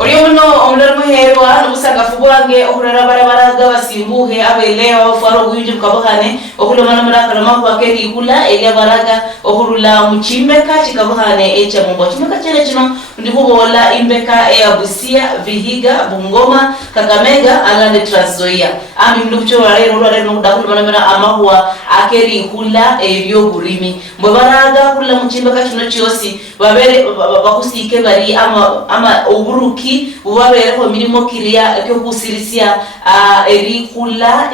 Oriyo muno omulero muherwa nobusanga fubwange okulera barabaraga basimbuhe abelewa faro gwinju kabuhane okulomana murakarama kwake rihula eya baraga okulula muchimbeka chikabuhane echa mumbo chimeka chene chino ndikubola imbeka eya Busia, Vihiga, Bungoma, Kakamega alande Trans Nzoia ami mlukucho rero nokudakulomana mura amahwa akerihula ebyo burimi mbwe baraga kulula muchimbeka chino chyosi babere bakusike bari ama oburuki ubabereho mirimo kiriya cyo kusirisia erikula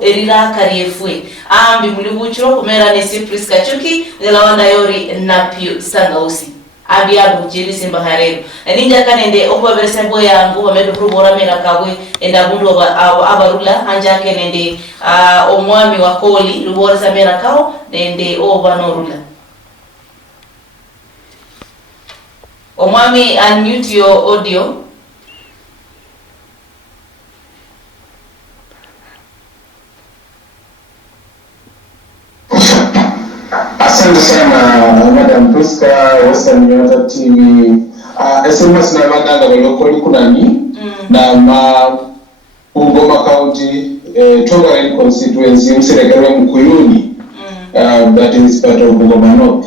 erira kariyefwe ambi muri buciro kumera nesi Priska Chuki ngelawanda yori napio sangausi abi abujiri simba harero ninja kanende okubaberesa boy yangu bamedo kurubora mera kawe enda bundu abarula anja kenende omwami wa Koli rubora samera kao nende obanorula Omwami, unmute your audio. Asante sana Madam Priska, Western United TV. SMS na madanga walokoli kunani na Bungoma County Tongareni constituency msirekere Mkuyuni that is part of Bungoma North.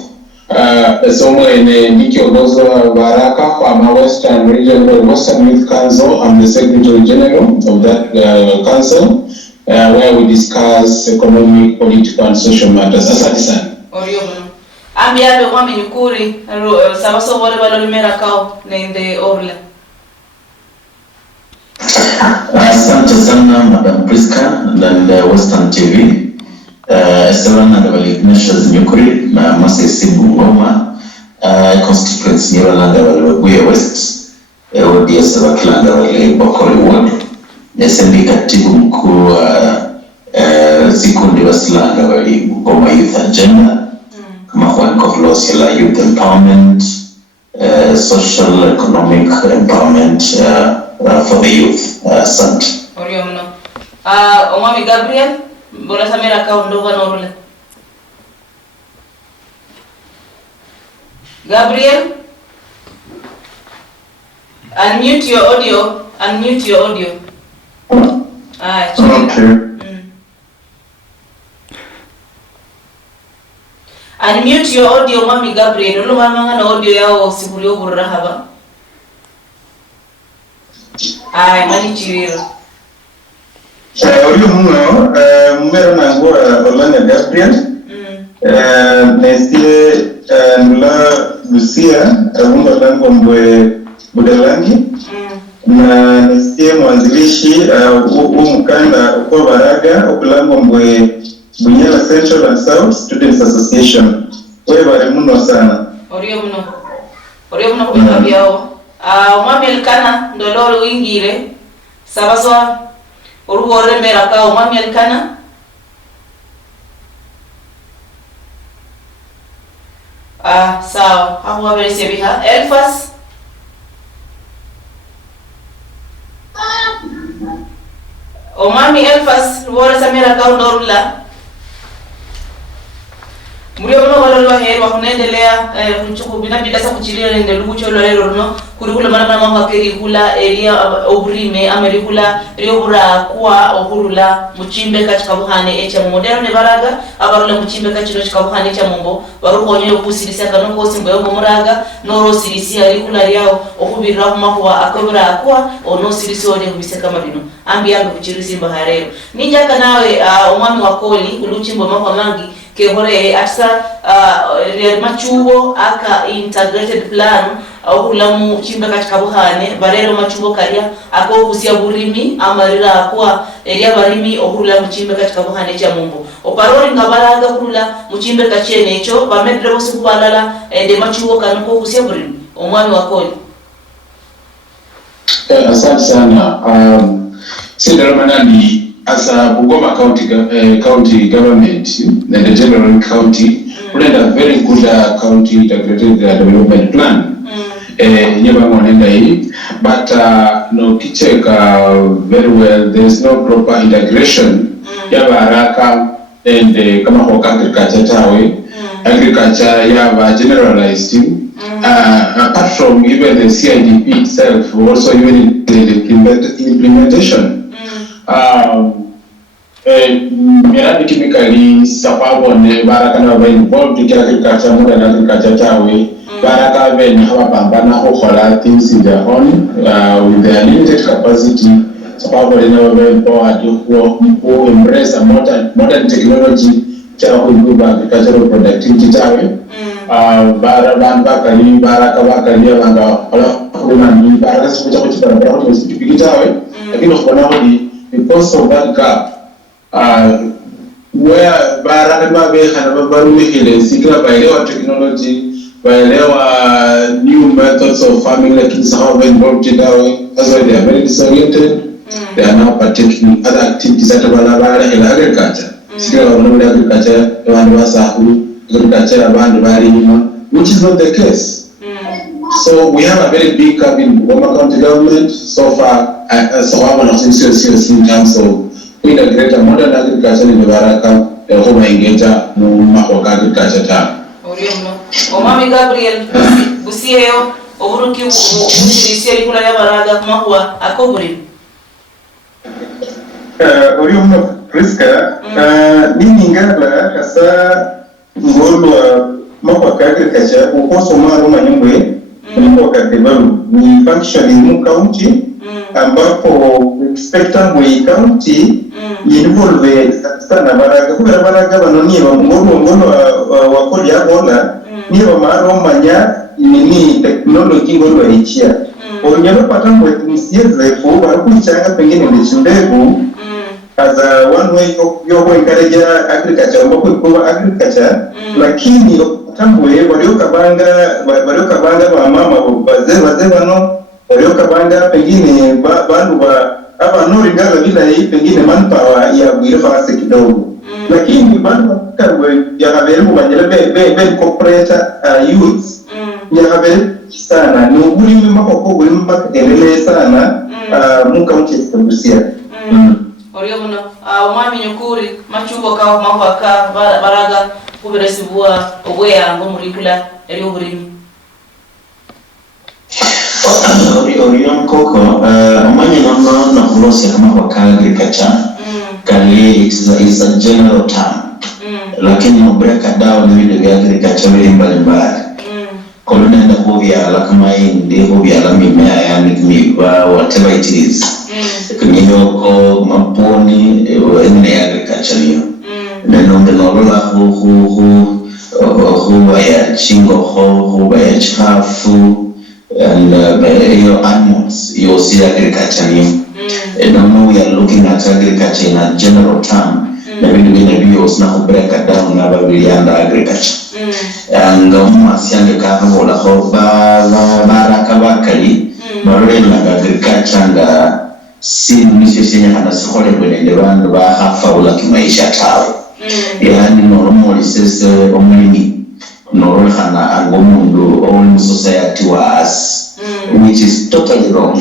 Somewhere in Nikiogozo Baraka from our Western Region, Western Youth Council. I'm the Secretary General of that council, where we discuss economic, political, and social matters. Asante sana. Oriyo. Ambia be kwami nyukuri sabaso wale balomera kao nende orla. Asante sana Madam Priska na Western TV. Selana Ignatia Nyukuri na Masesi Bungoma constituency ni Walanda Webuye West ODS Wakilanda wale Bokoli Ward SMB katibu mkuu sikundi Wasilanda wale Bungoma Youth Agenda kama Juan Carlos la Youth Empowerment Social Economic Empowerment for the youth. Asante. Oriyo mno. Omwami Gabriel Bola samera ka ndova norule. Gabriel, unmute your audio. Unmute your audio. Okay. Unmute your audio, Mami Gabriel. Ulo mama na audio yao sibulio burahaba. Mani chiriro. Oriyo muno mumero nango Olanya Gabriel nesie nula Busia abunga lango mbwe Budalangi na nesie mwanzilishi mkanda uko Baraga ukulango mbwe Bunyala Central and South Students Association. Wewe bari muno sana. Oriyo muno kubika byao. Mwami Elkana ndololo wingire sabaswa Urugore mera ka Omwami Elkana sawa hapo wabelese biha Elfas Omwami Elfas urugore samera ka ndorula muri ono balolwa hero kunendelea kunchuku binabida sa kuchilira nende lugucho lolero no kurikula mana mama keri kula eria oburime amerikula riobura kwa ohurula muchimbe katika buhane echa modelo ne baraga abarula muchimbe kachino chika buhane echa mumbo baruko nyo kusirisia kanongo simbo yo muraga no sirisia rikula riao okubirira kumahwa akobra kwa ono sirisi ode kubiseka mabino ambianga kuchirisi mbaharero ninjaka nawe omwami wa Koli kuluchimbo mahwa mangi kehore atsa machubo aka integrated plan okulamu chimba katika buhane barero machubo karia ako kusia burimi amarira akwa eria barimi okula muchimba katika buhane cha mumbo oparori ngabaraga kula muchimbe kachene echo bamedre bosi kubalala de machubo kanko kusia burimi omwami wa Koli. Asante sana. Sindaromanani as a Bungoma county government and the general county, we had a very good county integrated development plan. But no kichek very well. There is no proper integration. Yaba haraka and kama kwa agriculture tawe, agriculture yaba generalized apart from even the CIDP itself, also even the implementation. Miradi typically sababu ne baraka na wa involved in agriculture more than agriculture tawe baraka when hawa pambana hokola things in their own with their limited capacity sababu ne wa empowered who embrace a modern technology to improve agricultural productivity tawe baraka bakali wanga kuna ni baraka sikuja kuchukua baraka tusipiki tawe lakini kwa because of that gap where baraka mabehana baruhile sikira baelewa technology baelewa new methods of farming like how they involved in that's why they are very disoriented. They are now partaking in other activities that are in agriculture. Sikira wanaona agriculture abantu basahu agriculture abantu balima, which is not the case. So we have a very big gap in Bungoma County government so far. So I want to see in terms of integrate modern agriculture in the baraka homa ingeja mu mahoga agriculture ta. Oriuno. Omami Gabriel Busio oburuki ushirisia likula ya baraga kumahua akoburi. Oriuno Priska nini ngaba kasa ngolwa mahoga agriculture ukoso maro manyumwe mahoga develop ni functioning mu county ambapo inspector mu county involve sana baraga banoniwa ngono wakoli yabola niba maro manya nini technology ngono ichia onyalo patambo msieze fo barakuchanga pengine ndichimbegu as a one way yo encourage agriculture ambapo iko agriculture lakini patambo walioka banga wa mama wazee bano walioka banga pengine bandu ba hapa no ringala bila hii pengine manpower ya kuifa kidogo lakini bandu kabwe ya habelu banyele be corporate youths ya habelu sana ni uguli mako buli mpaka endelee sana mu county ya Busia. Oriyo muno umwami nyukuri machugo ka mafaka baraga kuberesibwa obweya ngo murikula eri oburimi. Orion Koko, amanya na kulosi kama kwa agriculture, kali is a general term. Lakini break down vile vya agriculture vile mbalimbali. Kolona nda hobia la kama hii hobia la mimea yani kimiwa whatever it is. Kimioko maponi ene agriculture hiyo. Neno la huwa ya chingo huwa ya chafu. And your animals, you see agriculture here. And now we are looking at agriculture in a general term. Maybe we also now break it down under agriculture. And masianga kahola baraka bakali barela agriculture and si nisisenya hana sikole bwende bantu bahafaula kimaisha tawe. Yani normal sese omulimi Norhana Angomundu own society was which is totally wrong.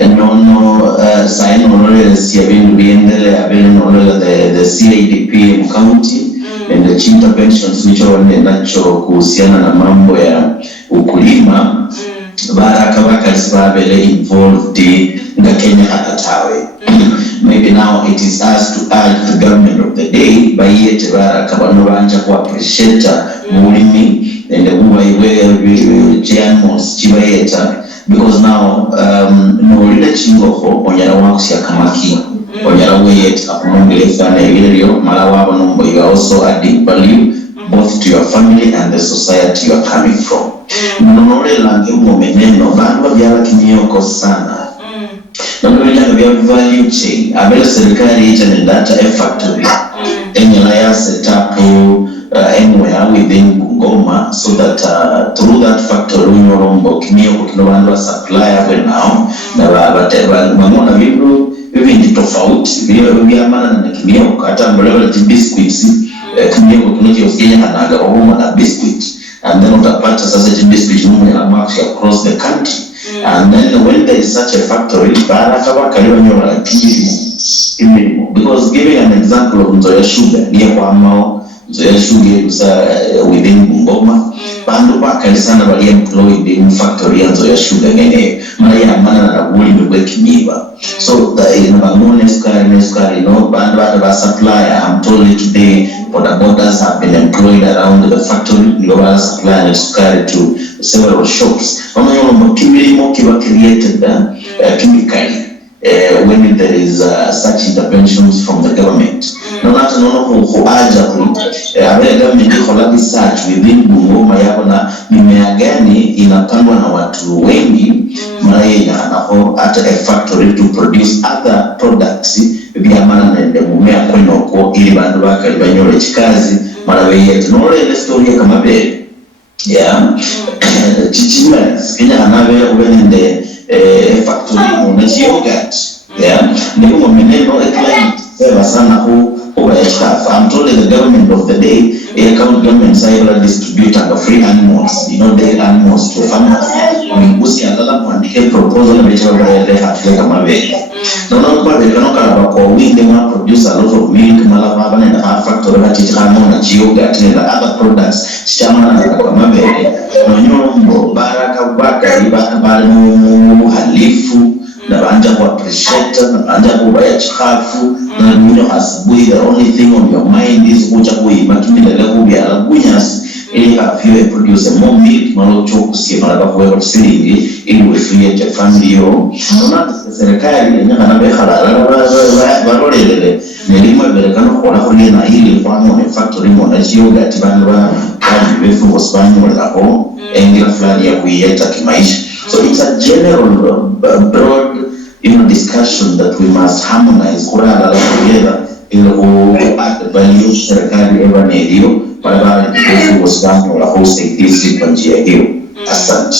And no sign on the CIDP county and the interventions which are nacho kuhusiana na mambo ya ukulima baraka bakasibabele involved in the Kenya Hatatawe. Maybe now it is us to urge the government of the day by yet baraka banobanja ku appreciate mulimi and uwaiwe animals chibayeta because now no lile chingo onyala wakusia kamaki onyala weyet akumongele fana ilio mala wabo nombo you are also adding value both to your family and the society you are coming from. Mnonole lange umomeneno bandu byala kimiyoko sana. Nonole lange value chain abele serikali ita ndata factory enyala ya set up anywhere within Bungoma so that through that factory unorombo kimiyoko kinobandu supplier we now na bamona vitu hivi tofauti vile maana na kimiyoko hata mbele biscuits kimiyoko kinachosikia hanaga homa na biscuit and then utapata sasa biscuit mume na marks across the country and then when there is such a factory baraka bakaliwa nyola kilimo because giving an example of Nzoia Sugar near Kwamao zoyashuge within Bungoma bandu bakali sana bali employed in factory yanzo ya sugar ngene mara mana na buli ndwe kimiba so the ngone sukari no bandu ba supplier. I'm told today border borders have been employed around the factory ndio supply sukari to several shops mama yoma kimilimo kiba created chemically when there is such interventions from the government. No matter who aja government ikola research within Bungoma yako na mimea gani inapandwa na watu wengi mara yako at a factory to produce other products vya maana na mimea kwenda kwa ili bandu bakali banyore chikazi mara wewe no ile story kama vile chichima sinya anawe ubenende factory na yogurt ndipo mmeneno client sema sana who staff. I'm told the government of the day county government side distribute and free animals the animals to farmers mgusi andala kuandika proposal na biashara baadaye hafika kama vile naona kwa vile kana kwa wingi ma produce a lot of milk mala baba na factory na chichama na yogurt na other products chichama na kama vile nyombo baraka baka ibaka bali muhalifu na banja ku appreciate na banja ku baya chafu na ndio asubuhi the only thing on your mind is kuja kuiba kimilele kubyala kunyasi ili afie produce more milk malo chokusie mara kwa silingi ili ufikie family yo na serikali yenyewe na behala barolele nelima berekano kwa kule na ili kwa mo factory mo na yogurt banwa kaji befu hospitali wala ho engira fulani ya kuieta kimaisha. So it's a general broad discussion that we must harmonize together in the add the value serikali ever nedio barabara ndefu hospitali wala ho safety kwa njia hiyo. Asante.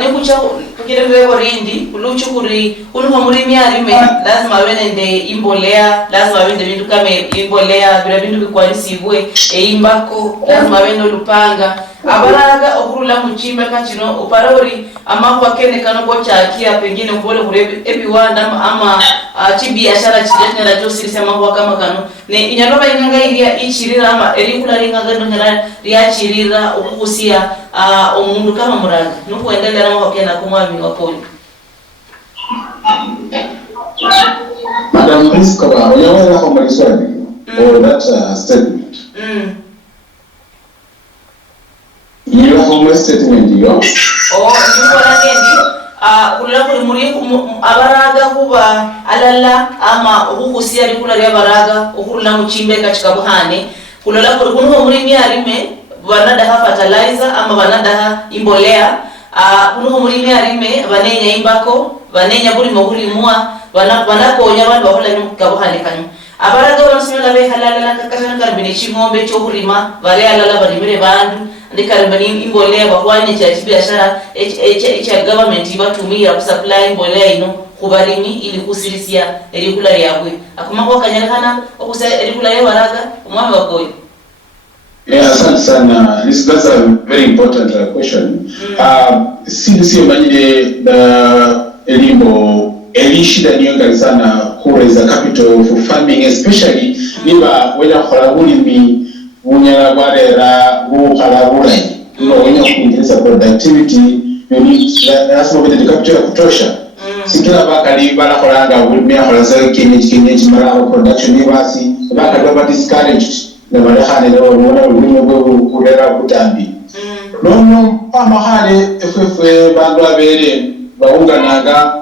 Nikucha kukirewe warindi uluchukuri unuha murimi alime lazima wende imbolea lazima wende bintu kama imbolea bila bintu bikwanisibwe imbako lazima wende lupanga abaraga okurula muchimbe kachino uparori ama kwa kene kano kocha akia pengine mbole kure ebiwanda ama chibiashara chijene na josi sema kwa kama kano ne inyaloba inanga ilia ichirira ama erikula ringaga ndongera riachirira okukusia omundu kama muraga nuko endelea na wakena kumwami wapoli. Madam Priska unaweza kumalizia or that statement you have a statement yo yuko nagendi kulakuri muri abaraga kuba alala ama ukukusia rikula ya baraga ukurula muchimbe katika buhane kulakuri kunuho muri myarime banada fertilizer ama banada imbolea kunuho muri myarime banenya imbako banenya buri moguri muwa banakonya bantu bahola kabuhane kanyu abaraga bansumela be halala kakatana karbini chimombe cyo kurima bale alala barimire bantu ndikarbani imbolea bakwanye cha biashara cha government ibatumira kusupply imbolea ino kubalimi ili kusirisia erikula yakwe akumako kanyalekana okusa erikula ya baraga umwami wakoyo. Yeah, sana. That's a very important question. Sisi imagine the elimu elishida niyo sana kuweza capital for farming especially niba wena kholabuli mi unyala barera bu khalabulai no wenya kuingiza productivity you need lazima the capital ya kutosha sikila bakali bala kholanga bulmia kholaza kinyi mara production ni basi bakali ba discouraged na barahane leo unaona ulimo kulera kutambi no amahale efefe bandu abere baunganaga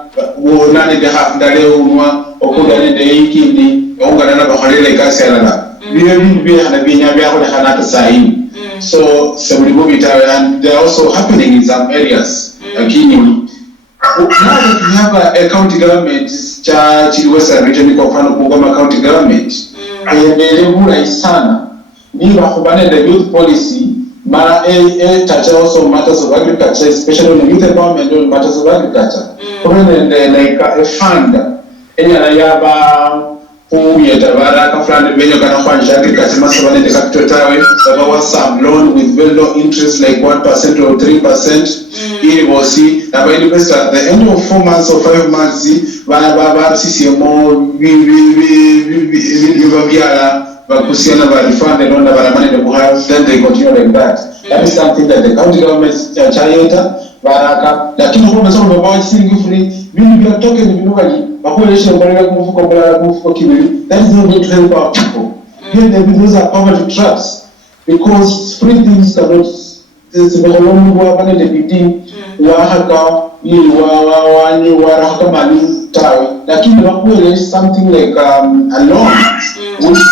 wonane de ndale unwa okudane de ikindi ungana na bakhalele kasi alala bile bile hana binya bya ko hana tasai so sebulibo bitawe and they are also happening in some areas lakini now that we have a county government cha Western region kwa mfano Bungoma county government ayebelebula sana ni bakubane the youth policy mara touch also matters of agriculture especially on youth empowerment on matters of agriculture when like a fund enya yaba yetavara kafrande benyo kana kwanja agriculture masabane de capital tawe about some loan with very low interest like 1% or 3% ili bosi na by invest at the end of 4 months or 5 months baba CCMO bibyala bakusiana bali funded on baramani de buhari, then they continue like that. That is something that the county government chayeta baraka lakini kwa sababu baba shilingi free mimi bila token binobali bakuelesha mbali kumfuko kibiri. That is not going to help our people. Here those are poverty traps because free things cannot zimekolomwa bana de bidii wa haka ni wa haka mali tawi lakini bakuelesha something like a loan which is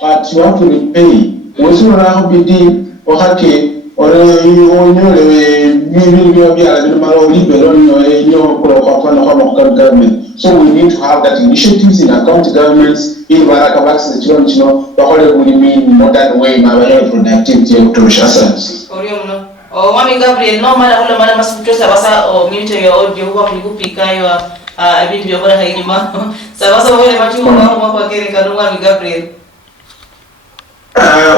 but you have to repay. Wewe una bidii wakati onyole we bia la malo libero no kwa government. So we need to have that initiatives in our county governments in baraka vaccine chino bakole kulimi modern way mabayo productivity ya kutosha services. Oriomno. Mami Gabriel no mara ule mara masikutosa basa minute ya audio kwa kupika yo ibintu byobora hayima. Sabasa wale machumo kwa kere kanwa Mami Gabriel.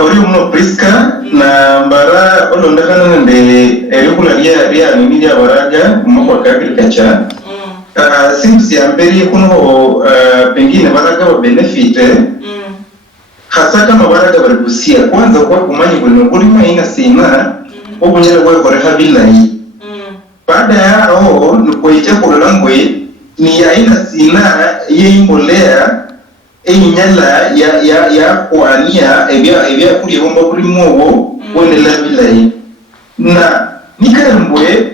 Oriomno Priska na mbara olondakana nde erikula ria nini ya baraga mwako wa agriculture. Since ya mberi kuno pengine baraga wa benefit hasa kama baraga barigusia kwanza kwa kumanyi kulima ina sina obunyele kwa koreha billahi baada yao nukoicha kulangwe ni aina sina yeimbolea enyala ya kuania ebya kuli bomba kuli mwobo wene la billahi na nikambwe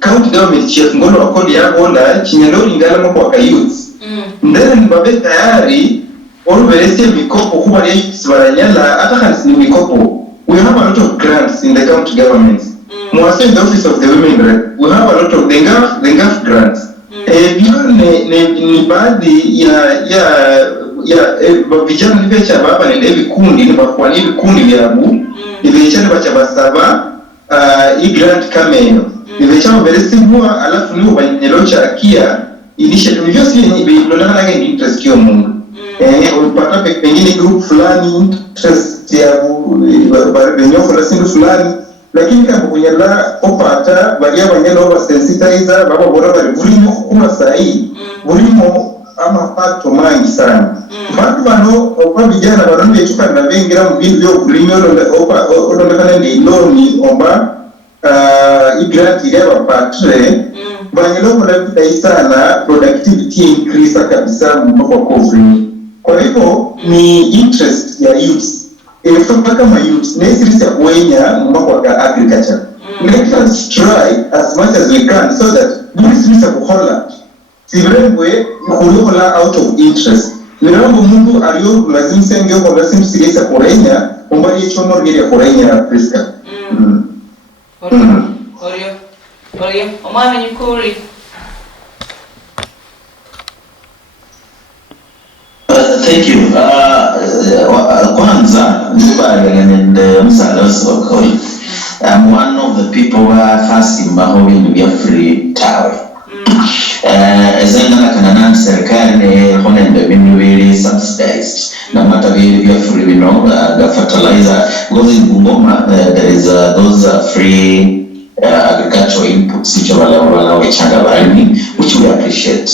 county government chief ngolo akodi ya bola chinyalo ingala mko kwa youth then babe tayari olubelese mikopo kuba ya sibaranyala hata kanisi mikopo. We have a lot of grants in the county government. Mwase in the office of the women rep, we have a lot of the NGAF grants. Ni baadhi ya vijana nivecha baba ni vikundi ni bakwani vikundi vyabu nivecha ni bacha basaba i grant kameno nivecha mbelesi huwa alafu niwo banyelocha kia initiative hivyo si nilondana nage ni interest kio mungu ulipata pengine group fulani interest ya benyo kwa sindu fulani lakini kama kunyala opata balia banyala oversensitizer baba bora bali bulimo kuma sahi bulimo ama pato mangi sana bantu bano kwa vijana bano yechuka na bengira mu bintu byo bulimo olondekana ni loan omba grant ile bapatre banyala bala sana productivity increase kabisa mpaka coverage. Kwa hivyo ni interest ya youth mpaka kama youth na sisi ya kuenya mpaka agriculture. Let us try as much as we can so that sisi kuhola sirembwe kuhola out of interest. Nirambo mungu aliyo lazima senge kwa lazima sisi ya kurenya umbali chomo ngire ya kurenya Priska. Orio omwana nyukuri. Thank you. Kwanza I'm one of the people who are fasting mahobi ni free tawe. Ezenda kana serikali honende bimwili subsidized na mata vya free the fertilizer goes in Bungoma. There is those free agricultural inputs which we appreciate.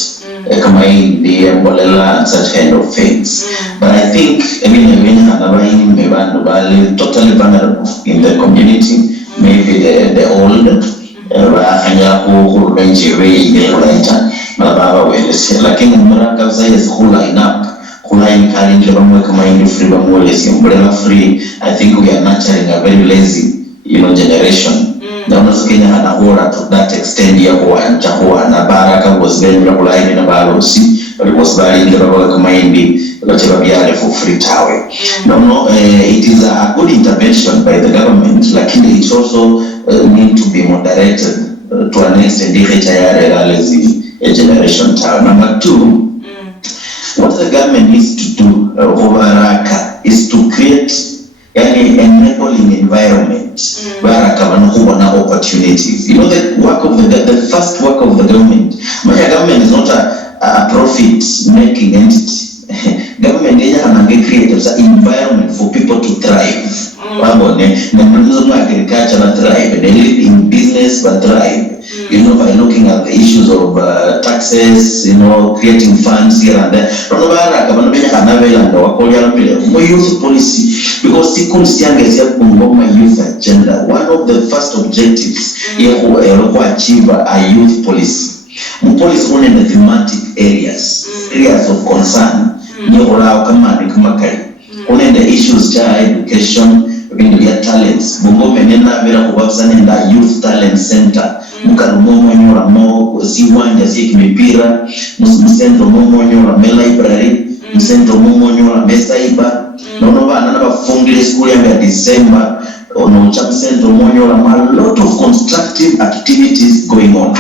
Kama hii mbolela and such kind of things. But I think totally vulnerable in the community, maybe the old lakini mraka zaidi line up line kali kama umbrella free. I think we are nurturing a very lazy generation. Na unazo Kenya hanaora to that extent ya kuwa na baraka was very regular na balosi but was very liberal kama hindi lakini biale for free tawe. No, it is a good intervention by the government, lakini it also need to be moderated to an extent a generation tawe. Number two, what the government needs to do over is to create enabling environment where can opportunities. You know, the work of the first work of the government. My government is not a profit making entity. Government can create an environment for people to thrive. agriculture but thrive. They live in business but thrive. You know, by looking at the issues of taxes, you know, creating funds here and there. Youth policy, because youth agenda. One of the first objectives to achieve a youth policy. Policy on the thematic areas of concern. On the issues of education, their talents. Youth talent center. Mukarumomonyola mo ziwanja zikimipira musento momonyola me library musento momonyola me cyber nono bana nabafungile school ya December ono chamusento momonyola a lot of constructive activities going on.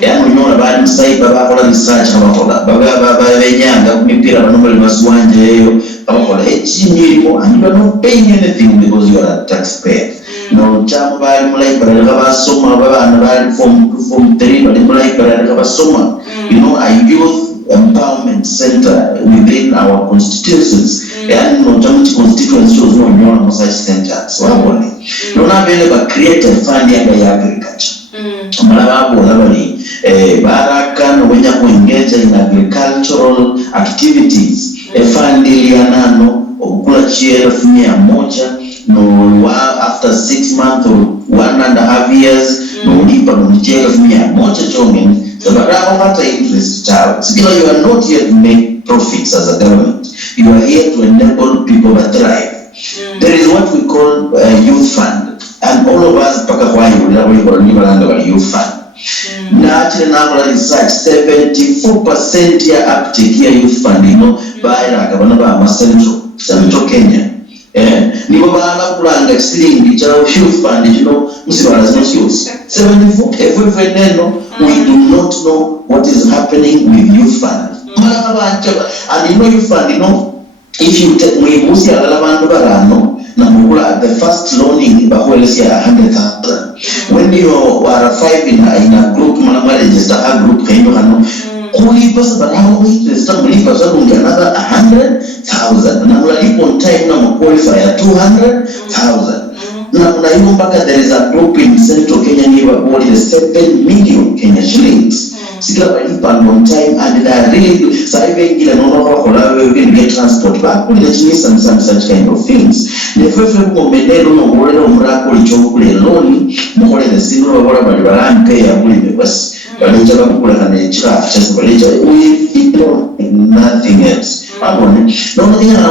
Yani nyola bali cyber bakola research abakola baba benyanga kumipira banomali baswanje eyo abakola echinirimo and you are not paying anything because you are a taxpayer. No chama bali mu library kabasoma babana bali form 3 bali mu library kabasoma. You know, a youth empowerment center within our constituencies. And no chama constituencies shows no nyola mo such centers. Wabone no na bele ba create a fund ya agriculture. Malabo labali baraka no wenya ku engage in agricultural activities. A fund ya nano okula chiera 100 no after 6 months or 1.5 years no lipa no mchele 100 chongen sababu hata interest child sikila you are not here to make profits as a government, you are here to enable people to thrive. There is what we call a youth fund, and all of us paka kwa hiyo youth fund. Na actually now research 74% ya uptake ya youth fund by gavana ba Central Kenya. Nibo bana kulanga silingi cha youth fund musibala use 74 every neno. We do not know what is happening with youth fund. And youth fund, if you take mwibusi alala bandu barano na mukula the first loaning bakwelesi 100,000. When you are 5 in a group mwana register a group kaino hano kulipa sababu register mulipa zalungi another 100,000 na mulalipa on time na qualifier 200,000. Na mnaimu mpaka there is a group in Central Kenya near about 7 million Kenya shillings. Sikila walipa on time and they are really saive ingile nono kwa kolawe we can get transport back kuli chini some such kind of things. Nefefe kumenelo no mwole umrako lichokule loni mwole the single wabora balibarampe ya kuli mebasi walicha kukula kane chikafu chasa walicha we know nothing else. Amone nono kina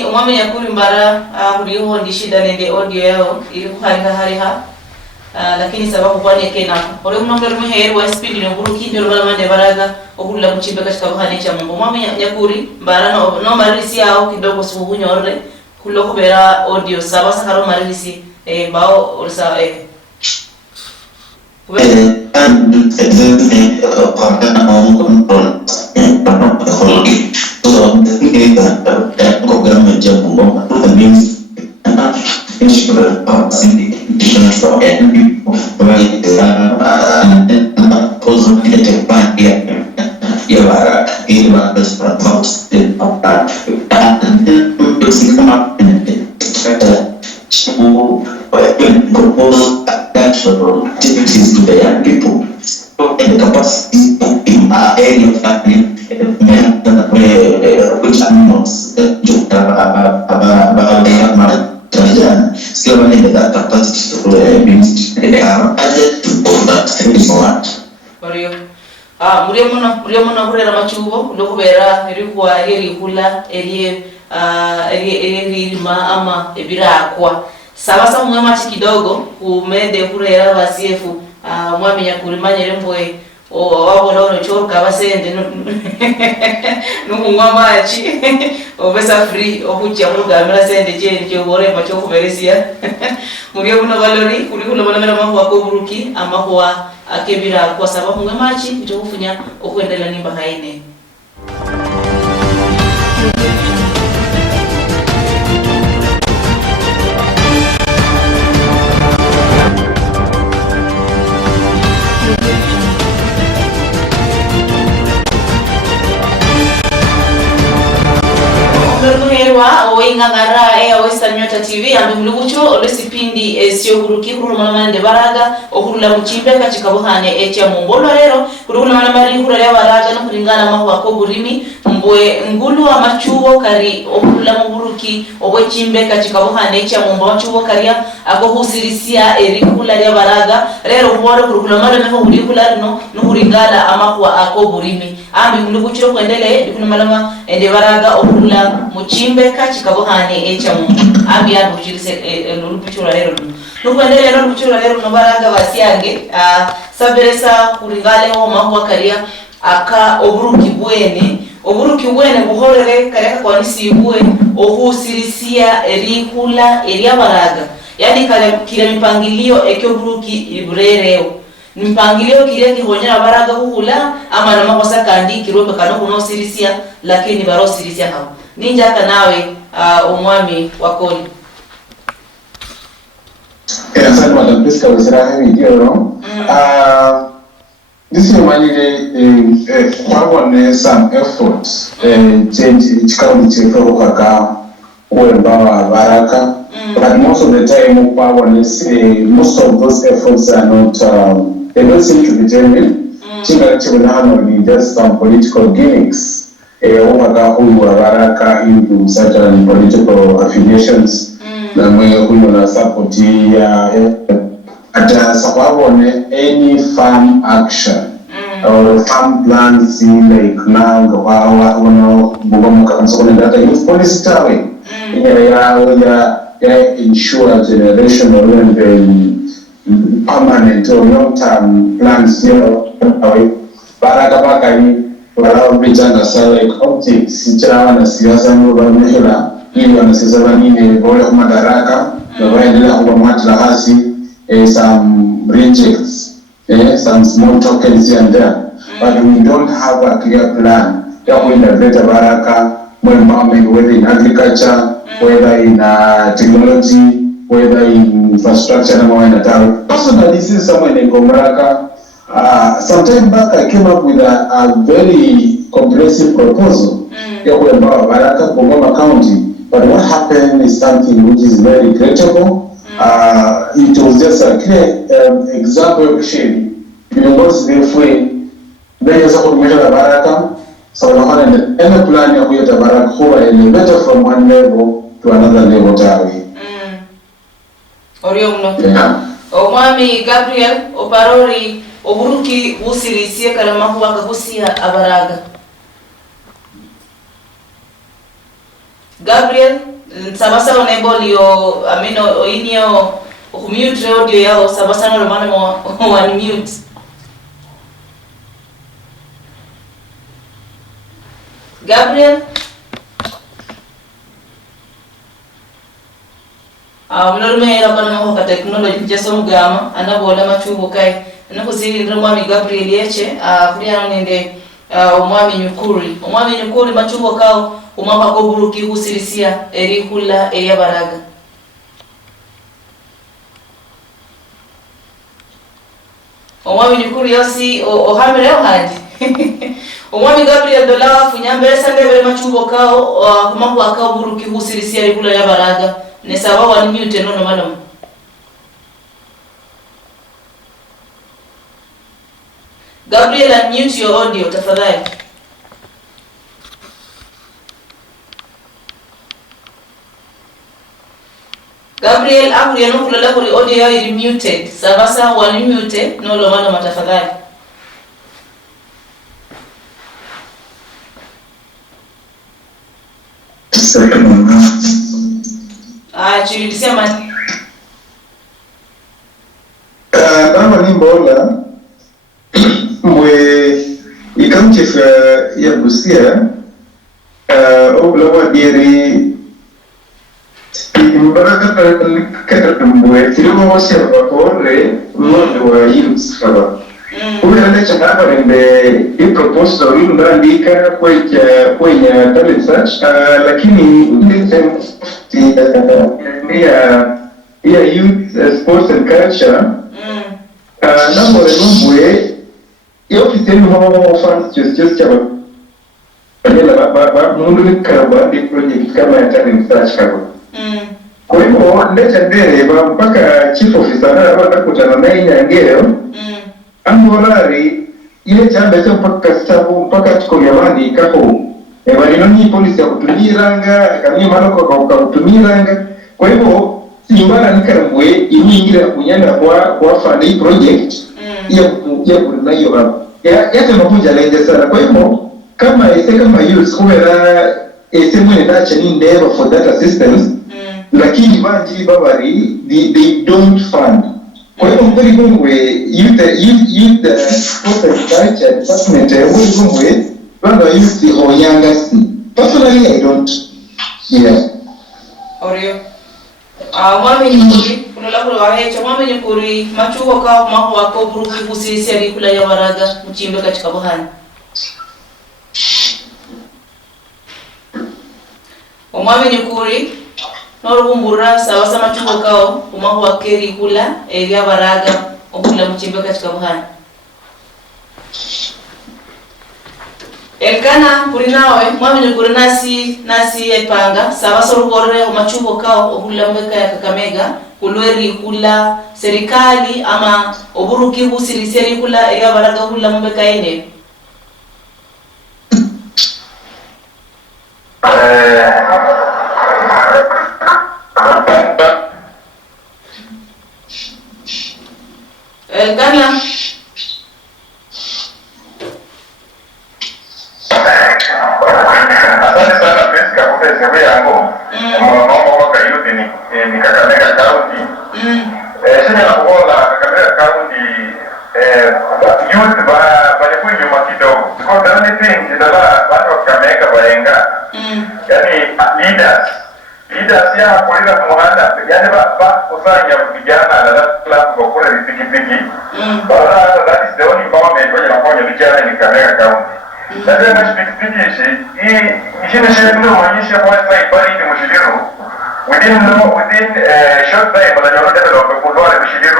Omwami Nyakuri mbara huliho ndishida nende audio yao ili kuhaika hariha lakini sababu kwani kena ole unombe rumeheru wa speed ni nguru kindi lo mande baraga okulla kuchimbe katika bahani cha Mungu. Omwami Nyakuri mbara no marisi yao kidogo subunyore kuloko bera audio saba sakaro marisi bao orsa activities to the young people and the capacity in our area of which animals still running that capacity to they are added to that. Thank you so much. Muriamona kurera machubo lokubera erikuwa eri kula eri ama ebirakwa sabasa mwema kidogo umede kurera basiefu mwami yakurimanya remboe wabo lolo choka basende nukunywa machi obesa free okuja mugamira sende je je bore macho kuberesia muri buno balori kuri kuno bana mahu akoburuki amahuwa akebira kwa sababu mwe machi bitokufunya okwendela nimba haine. Oingangara Western Nyota TV ambi mulugucho olesipindi sio guruki kuruma mande baraga okurula muchimbe katika buhane echa mumbolo rero kurula mari kurala baraga no kuringana mahu akoburimi mbwe ngulu amachubo kari okurula muburuki obwe chimbe katika buhane echa mumbo machubo kari akohusirisia erikula ya baraga rero bworo kurula mari no kurikula no kuringana amahu akoburimi ambi mulugucho kwendele dikuna malama ende baraga okurula muchimbe katika buhane echa mumbo ambi ando chirise lurupichura rero nukwendele no lurupichura rero no baraga basiange saberesa kuringale ho mahu akaria aka oburuki bwene buhorere kareka kwa nisi ibwe ohusirisia erikula eria baraga yani kile mipangilio ekyo buruki iburereo mpangilio kile kihonyera baraga hukula ama na makosa kandi kirombe kanoko no sirisia lakini baro sirisia hapo ninja kanawe umwami wakoli. Asante Madam Priska wasira video no. This is money kwabone some efforts change chikamu chefo kaka uembawa baraka but most of the time kwabone most of those efforts are not they don't seem to be genuine. Chinga chibunano ni just some political gimmicks. Waka huyu wa baraka into certain political affiliations na mwenye huyu na support ya ata sababu any farm action or farm plans like now wana bugomo kanso kuna data youth policy tawe ya ensure generational and permanent or long term plans baraka bakani wala vijana sasa like objects chama na siasa ndio wanahela ili wanasiasa wengine wale kwa madaraka na waendelea kwa mwatla hasi some rejects some small tokens here and there but we don't have a clear plan ya kuintegrate baraka more empowerment whether in agriculture whether in technology whether in infrastructure na mwana tawe personally this is someone in Baraka. Some time back I came up with a very comprehensive proposal about Baraka Bungoma County, but what happened is something which is very regrettable. It was just a clear example of shame. Because therefore, there is a commission of Baraka, so we have any plan of the Baraka who are elevated from one level to another level. Omwami Gabriel Oparori oburuki busirisie kalamahu wakagusia abaraga. Gabriel sabasa onebolio amino oinio mute audio yao sabasa no romano one mute. Gabriel mnarume era kana ho ka technology jeso mugama anabola machubo kai nakuziri ndamwami Gabriel yeche kuliana nende omwami nyukuri machubo kao umwaka ko buruki husirisia erikula eya baraga. Omwami nyukuri yosi ohamere ohandi omwami Gabriel dola funyambe sande bere machubo kao kumako akao buruki husirisia erikula ya baraga ne sawa wani mute nono malom. Gabriel, unmute your audio tafadhali. Gabriel, abu ya nuku lala kuri audio yao ili muted. Sabasa wani mute no lo malom tafadhali. Chiri disema county ya Busia obulawa diri imbaraka katatumbuwe kirimo bose bakore none wa yimsaba kubera ndetse nabarembe i proposal ndandika kwenye talent search lakini ndetse ya youth sports and culture namo remumbuwe ofisini ho funds just chaba ba mundu karaba di project kama ya talent search kama kwa hivyo ndetse ndereba mpaka chief officer na watakutana naye Nyangero amorari ile chamba cha mpaka stabu mpaka tukoyamani kako walino polisi ya kutumiranga kamwe maroko kwa kutumiranga kwa hivyo simbara nikarambwe inyingira kunyana kwa fund project ya kuna hiyo hapo yake mapunja lenje sana kwa hivyo kama youth kuwera mwenye dacha ni ndeva for that assistance lakini banji babari they don't fund kwa hivyo mbali gongwe youth sports and culture department mbali gongwe bando youth hoyangasi personally I don't Oreo mwami nyukuri kunola kula wahecha mwami nyukuri machuwa kao maho wako buruki kusisi ya rikula ya waraga mchimbe katika buhani mwami nyukuri norubumbura sawa sama machuwa kao maho wake rikula ya waraga okula mchimbe katika buhani Elkana kurinawe mwami nyukuri nasi epanga sawa sorugorore umachubo kao ohula mweka ya Kakamega kulweri kula serikali ama oburuki husiliseri kula ya baraga hula mweka ene Elkana ni Kakamega County. Sisi na kuona Kakamega County youth bali kunyuma kidogo. Because the only thing is that watu wa Kakamega waenga. Yani leaders ya kulila kumuhanda. Yani kusanya vijana na class kwa kule pikipiki. That is the only empowerment kwenye nafanya vijana ni Kakamega County. Lazima pikipiki ishi ni shirika mwanyisha kwa sasa ibali ni mshiriru. Within short time, when I develop a good one, we should do.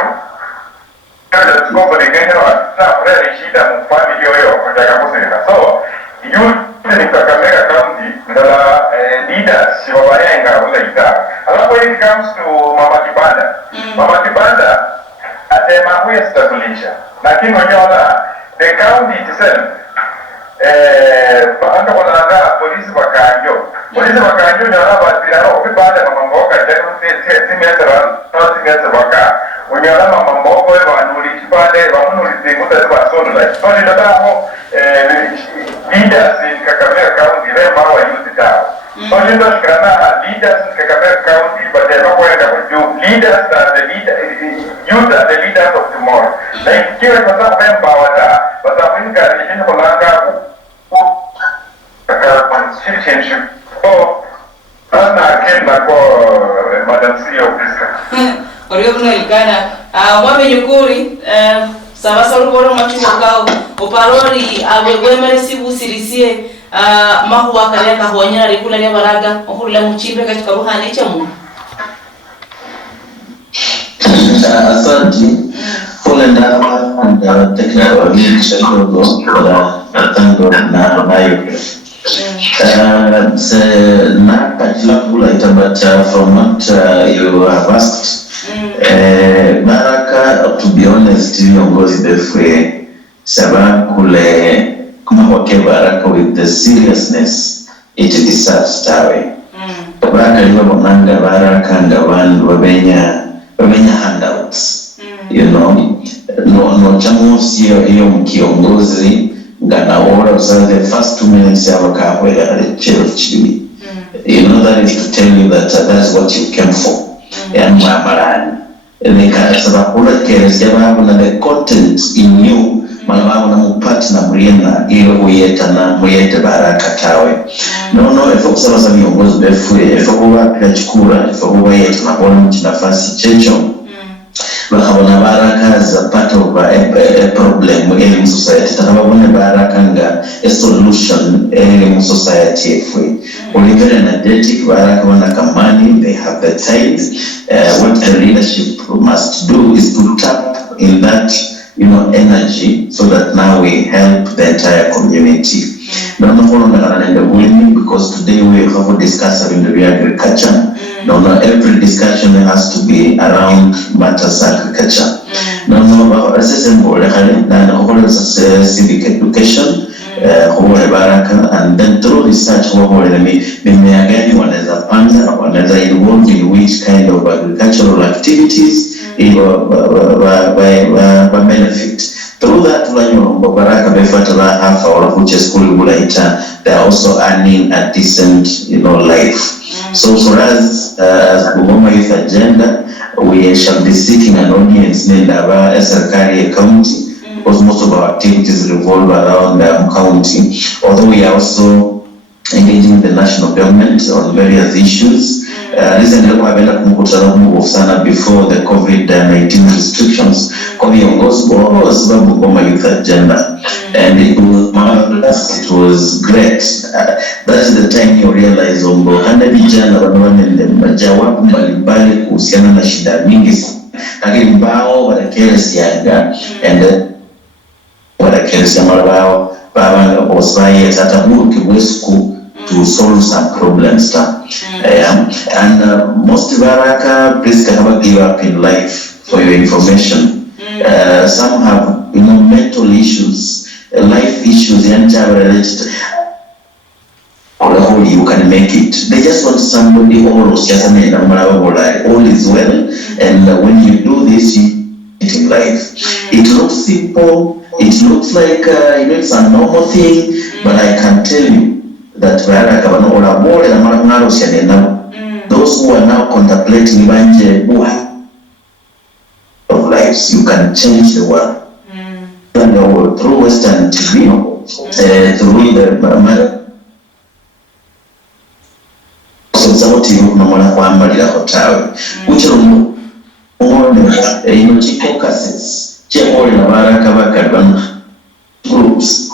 Let's go for the game. Not really, she doesn't find me here. So, you in Kakamega County, the leaders, Shivabayenga, like that. And when it comes to Mama Kibanda, at the Maui stabilization. Lakini wanyona, the county itself, anda wanaanga polisi wakanjo ni wanabasira ukipanda mamamboka jenu simesa waka unyala mamamboka wanuli kipande wanuli zinguta zibasono like so nitataho leaders in Kakamega County lema wa youth tao so nito shikana leaders in Kakamega County but they don't want to leaders are the youth are the leaders of tomorrow like kila kwa sababu member wata nchini kulanga citizenship. So, ana kenda kwa Madam CEO Priska. Oreo kuna Elkana mwami nyukuri sawa sorugoro machuwa kao oparori awegwemere sibu sirisie mahuwa kaleka huanyana rikula ya baraga ohurula mchimbe katika buhani chamu. Asante. Pole ndaba and technical glitch kidogo kwa tango na nayo. Not particular but from what you have asked, Baraka, to be honest, viongozi befwe sababu kule kuma wake Baraka with the seriousness it deserves tawe. Baraka liwa mnanga Baraka ngawandu wabenya handouts, you know, no chamusi hiyo mkiongozi ngana ora usa the first 2 minutes ya wakawe ya chini. You know that is to tell you that that's what you came for. And mamarani. Nika sababu kule kile sababu na the content in you malababu na mupati na muriena ile kuyetana muyete baraka tawe no efo kusaba sa viongozi befu efo kuba kachukura efo kuba yetana bona mchinafasi checho bakabona baraka as a part of a problem in society takabona baraka nga a solution in society efwe very energetic baraka wana kamani they have the tide what the leadership must do is to tap in that energy so that now we help the entire community. Because today we have discussed the agriculture. Every discussion has to be around matters agriculture. Civic education, and then through research, involved in which kind of agricultural activities by benefit. Through that, they are also earning a decent, life. So for us, as Bungoma Youth Agenda, we shall be seeking an audience in our Serikali County, because most of our activities revolve around county. Although we are also engaging the national government on various issues. Recently, we have been before the COVID-19 restrictions. Was Bungoma Youth Agenda, and it was marvelous. It was great. That is the time you realize handa vijana wanawende majawabu mbalimbali kuhusiana na shida mingi, lakini bao wanakelesi yaga and wanakelesi malabao baba osai tata buki wesku to solve some problems. And most baraka please can give up in life for your information. Some have mental issues, life issues, and related. You can make it. They just want somebody all is well, and when you do this, you in life. It looks simple. It looks like it's a normal thing, but I can tell you that those who are now contemplating of lives, you can change the world. Through Western TV, through the sauti kunamona kwambalira hotawe uchiro chikokases chemole na baraka bakadwa groups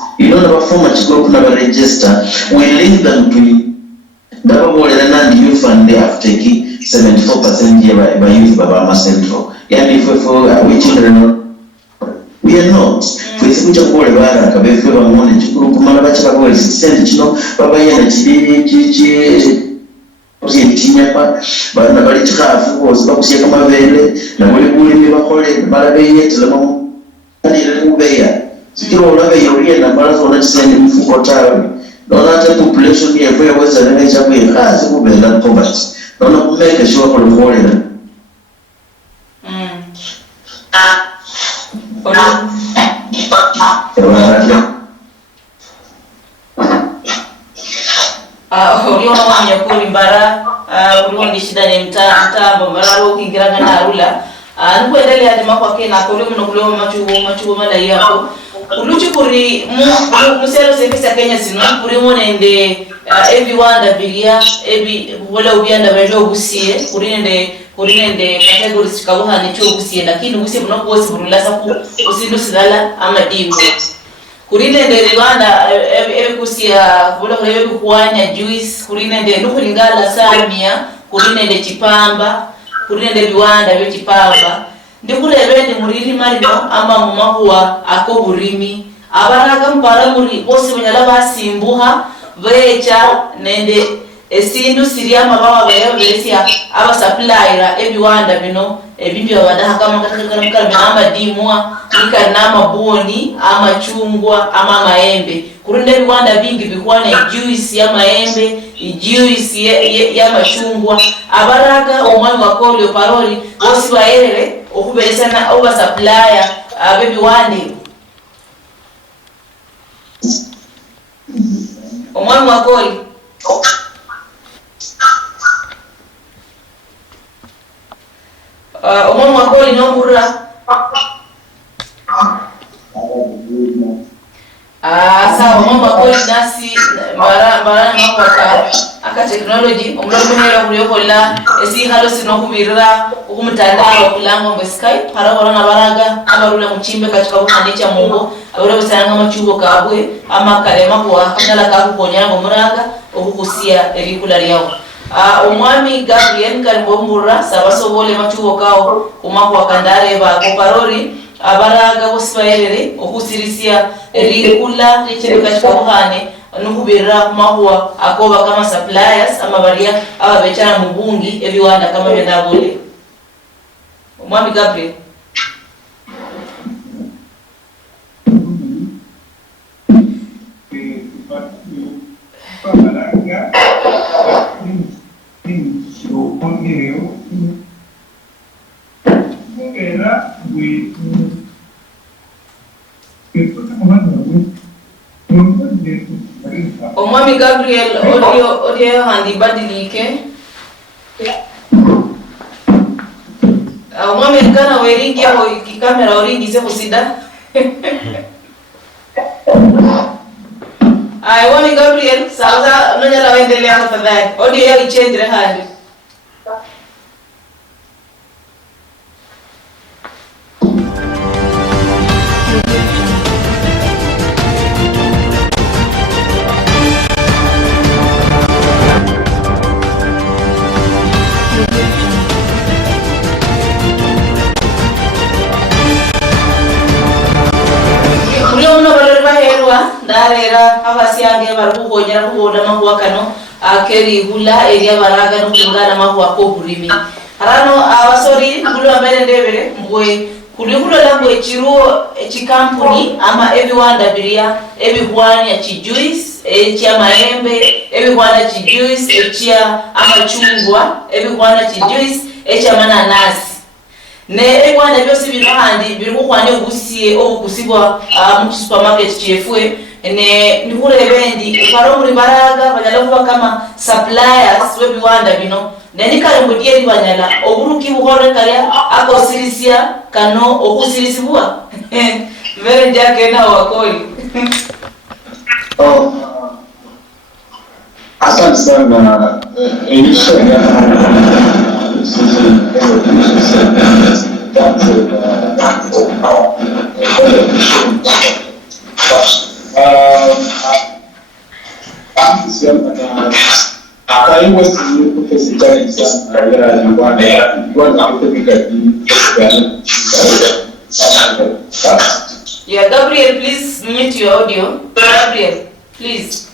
form a group na register, we link them to and youth fund. They have taken 74% here by youth Baba Central. Yani we children we are not. Kuja kule baraka befe bamone group mala bachira boy send chino baba yana chichi Tinyapa, but nobody traffic was not sick of my vele, nobody would be a holiday, Malabe, Telemon, and little bear. Still over your and Marathon sending for town. No other population here, where was an major way, as a woman that poverty. Don't make a show for the foreigner. Uliona wanya kuri mbara uliona shida ni mtambo mbara ukingiranga na arula nukwendele ati makwake na kuri muno kulio machugo mala yako uluchi kuri musero service ya Kenya sino kuri monende everyone da bilia wala ubianda bajo gusie kuri nende categories kabuha ni cho gusie lakini gusie muno kwose burula saku usindo silala ama dimbo kurinende Rwanda kusia kulo kulebe kukwanya juice kurinende nukulingala samia kurinende chipamba kurinende Rwanda byo chipamba ndikulebende muriri marino ama mumakuwa ako burimi abaraga mpara muri bose banyala basimbuha becha nende esindu siriama baba beresia aba supplier Rwanda bino ebibyo badaha kama katika ama dimwa ama boni ama chungwa ama maembe kurinde Rwanda bingi bikwana juice ya maembe juice ya machungwa abaraga omwana wakolyo paroli bosi baerere okubesana oba supplier abebi wande omwana wakolyo omwana wakoli nomurra asa omama ko nasi bara mambo aka technology omulomero kuyokola esi halo sino kubirira ukumtandao kulango mbe Skype para korana baraga abarula muchimbe katika buhandicha mungo abura busanga machubo kabwe amakalema kwa kanyala kakukonya ngo muraga okukusia erikula lyawo omwami Gabriel Karibombura sabasobole machubo kawo umakwa kandare ba koparori abaraga bosbaerere okusirisia erikula lichebe katika buhane nukubirira kumahua akoba kama suppliers ama baria ababechana mubungi ebiwanda kama bendabule omwami Gabriel omwami Gabriel audio handibadilike omwami kana weringi aho ikamera oringi se kusida omwami Gabriel sasa nonyala waendelea tafadhali audio ya change hadi darera abasiange barukugonyera kubona mahuwa kano akeri hula eria baraga no kungana mahuwa ko burimi arano abasori ngulo amene ndebere mbwe kulihulo lambwe chiruo chikampuni ama ebiwanda biria ebihwani ya chijuice echia maembe ebihwanda chijuice echia amachungwa ebihwanda chijuice echia mananasi ne ebihwanda byose bino handi biri kuhwane ugusiye obukusibwa mu supermarket chefwe ne ndikurebendi paro muri baraga banyalokuba kama suppliers webiwanda bino nenikale mbudiyeri banyala oburuki buhore kalya akosirisia kano okusirisibwa vere njake na wakoli asante sana Yeah, Gabriel, please mute your audio. Gabriel, please.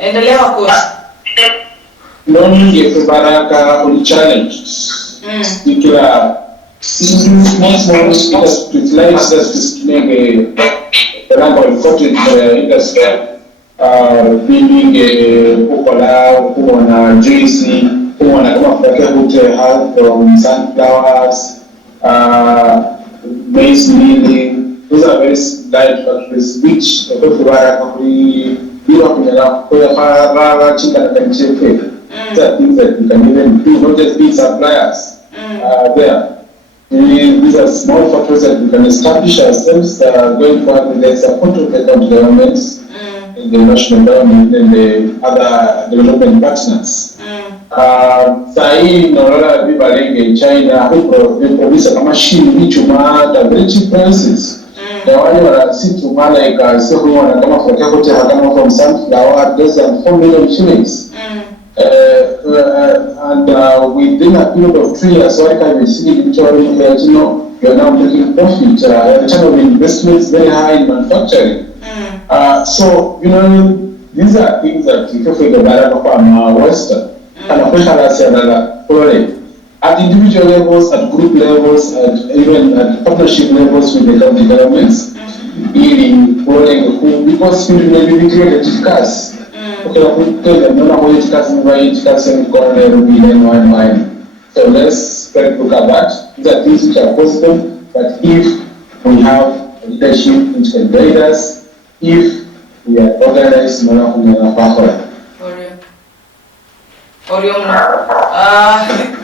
Endelea kwa Noni yebaraka on challenges. Ikila most utilize this to make a number of important industry building kukola kuona juice kuona kama kutaka hotel help from sunflowers maize milling. Those are very light factories which kubaraka kuri bila kunyala kwa para chika na kanchefe. That things that you can even do, not just big suppliers there. These are small factories that we can establish ourselves going forward with the support of the county governments, and the national government, and the other development partners. Sahi naona vibarenge in China, they produce a machine which at very cheap prices. The one who sit to like someone kama for Kakote kama from sunflower, less than 4 million shillings. And within a period of 3 years, so I can see Victoria, you are now making profit. The return of investment is very high in manufacturing. So, these are things that you can figure out from Western. And at individual levels, at group levels, and even at partnership levels with the county governments, because we will create a discuss. So let's look at that. These are things which are possible, but if we have leadership which can guide us, if we are organized,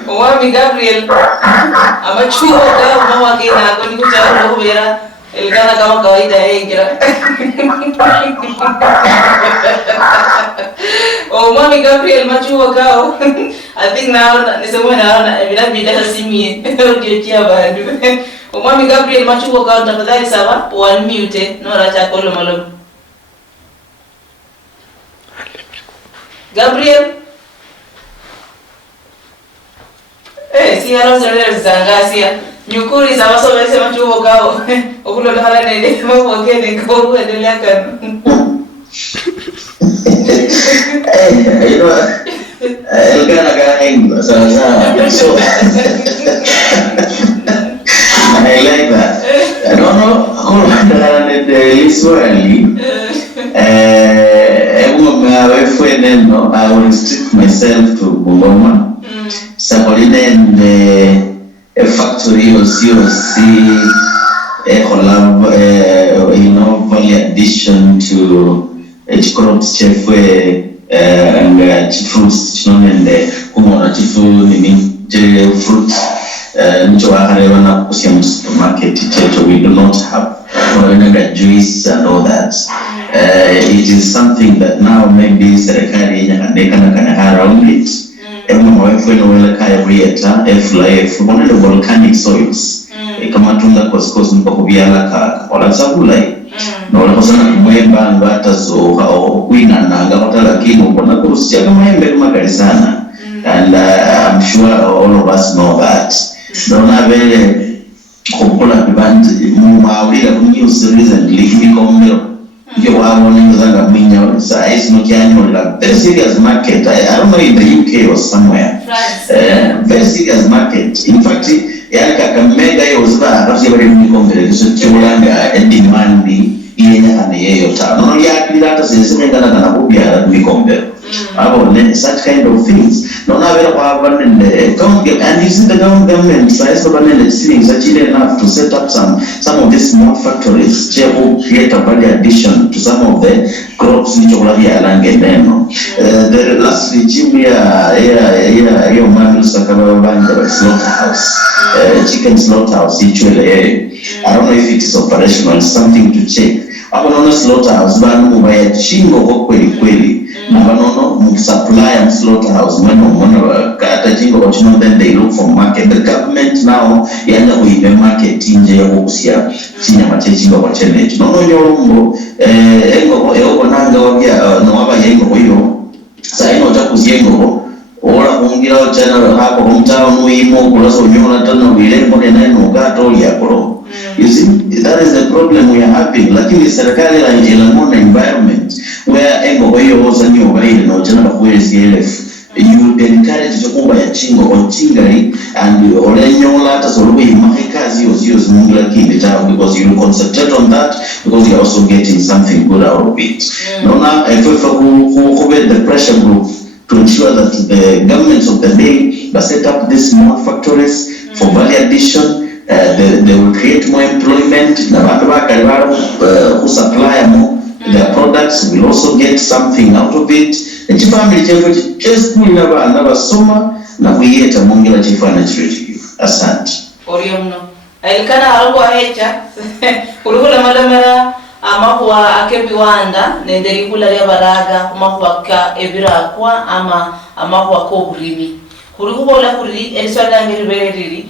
Omwami Gabriel amachuo gawo mawagena ko ndikuchalo vera elikana kama kawaida yengira Mwami Gabriel machuwa kao I think now nisema naona bila bila simi ndio kia bandu Mwami Gabriel machuwa kao tafadhali sawa unmute nora cha kolo malo Gabriel si halo zile zangasia nyukuri sawa sawa sema machuwa kao okulo hala nene mambo gani kwa endelea kan you know, Elkanah got angry, so I like that. I don't know how I will restrict myself to Bungoma. Somebody then the factory or COC, value addition to Chikorops Chefwe and fruits, Chinonende, Humona Chifu, Nini, fruit, Njoaharevana, Pusiam supermarket, we do not have juice and all that. It is something that now maybe Serekari and they can around it. One of the volcanic soils, Kamatunda Koskos and Pokubiala, or Sabulai. Na wala kusana kumwemba ngata so kuina na ngata lakini kuna kurusia kama embe magari sana and I'm sure all of us know that naona vile kukula bibandi mwaulira kunews recently kikomero ndio wao wanazanga minya size no kianyo la very serious market I don't know in the UK or somewhere very serious market in fact Kakamega yoza kasi bari mikomero kisolanga demand yenya aneyo ta no yakira hata sisi ngana kubya mikombe such kind of things no na vera kwa vanende and using the government tries to vanende seeing such enough to set up some of these small factories to create a value addition to some of the crops in Chokolavia Langeneno. The last regime here man Sakaba Banda slaughterhouse chicken slaughterhouse actually I don't know if it is operational, something to check. Abanono slaughterhouse banu mubaya chingo kwa kweli abanono supply slaughterhouse mwana kata chingo kwa chino then they look for market. The government now yanda kuibe market nje ya kukusia chinya machingo kwa challenge nono nyolombo engo nanga wabia no waba yengo kwa hiyo saa ino utakuziengo ola kungira channel hapo hometown muimo kulaso nyola tano vile mbone neno gato yakoro. You see, that is the problem we are having. Lakini serikali la Elamona environment where engo hiyo oza ni obaile no chana kwa you encourage chokuba ya chingo or chingari and olenyola hata solubu imakazi yozio zungula kinde chao because you concentrate on that because you are also getting something good out of it. Nona who the pressure group to ensure that the governments of the day set up these small factories for value addition. They will create more employment. Who supply more their products will also get something out of it. The family just pull never summer na kuieta mongela chifana chiritu. Asante. Oriomno. Elikana alikuwa hecha. Kulukula madamera amakuwa akebiwanda nenderi kula ya baraga amakuwa ka ebira akwa ama amakuwa ko kuribi. Kulukula kuri eliswada ngiriberi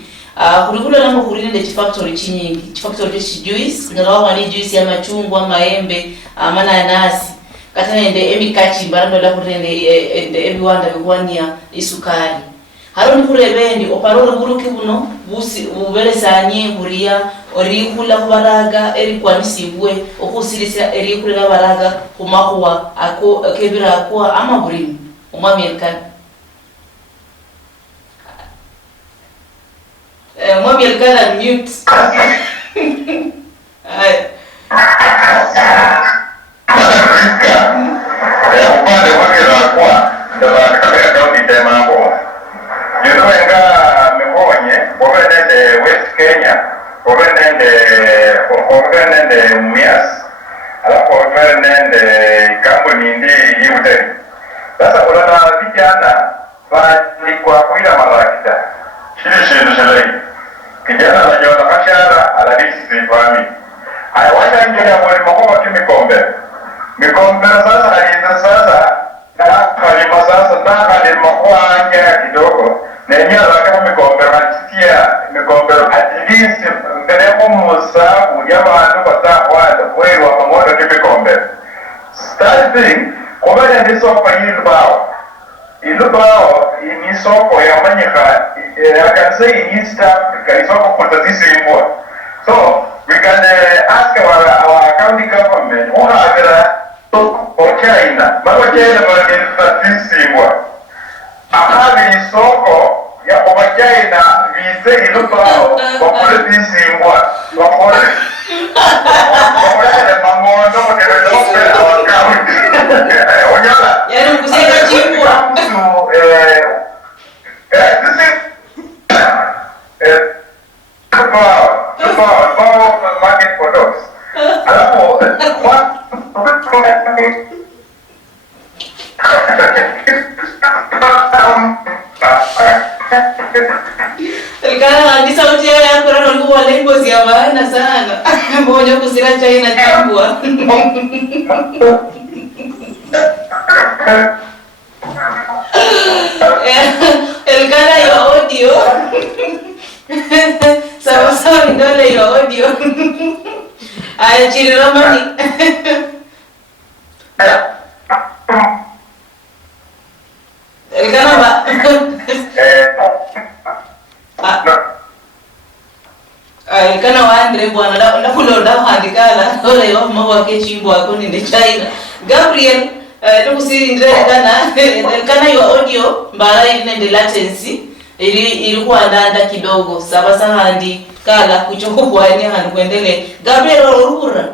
kulikula namo kulinde chifactory chinyingi chifactory juice ngalawa ni juice ya machungwa maembe mananasi kata nende emikachi barando la kurende ebiwanda bigwania isukari haro ni kurebendi oparole buruki buno busi ubelesanye kuria ori kula kubaraga eri kwanisibwe okusilisa eri kula baraga kumakuwa ako kebira akwa ama burimi umamyekana Mwami Elkanah mute. Upande wake kwa ndio kabla kaunti tema hapo. Yunoenga mebonye obende West Kenya, obende Mumias. Alafu obende kampuni ndi Yute. Sasa ulana vijana bali kwa kuila marakita. Shile kijana anajua mashara aladisi nje ya mwalimu kwa kimikombe. Mikombe sasa alianza sasa na kalima sasa na kalima kwa anja kidogo. Na yeye kama mikombe anatia mikombe at least ndio musa ujamaa ndo kwa kweli wa pamoja kimikombe. Starting kwa ndio soko hilo bao ni soko ya manyika I can say in East Africa is soko kwa tatizo hilo. So we can ask our county government who have for China, Mama China tatizo ahadi soko ya kwa China vise hilo bao kwa tatizo kwa mamondo kwa development wa county. Onyala. Yaani kusema chimbwa. Market products. Alafu Serikali ni sauti ya kurano kwa lengo ya maana sana. Mmoja kusira China chimbwa. Elkana your audio. Sawa ndole your audio. Aya chini ramani. Elkana ba. Elkana wa Andre bwana na kuloda handikala. Ole wa mwa ke chimbwa ko ni China. Gabriel tukusirindire kana yo audio mbara ile latency ilikuwa ndanda kidogo saba sahandi kala kuchokwa ni hanu kuendelee. Gabriel orura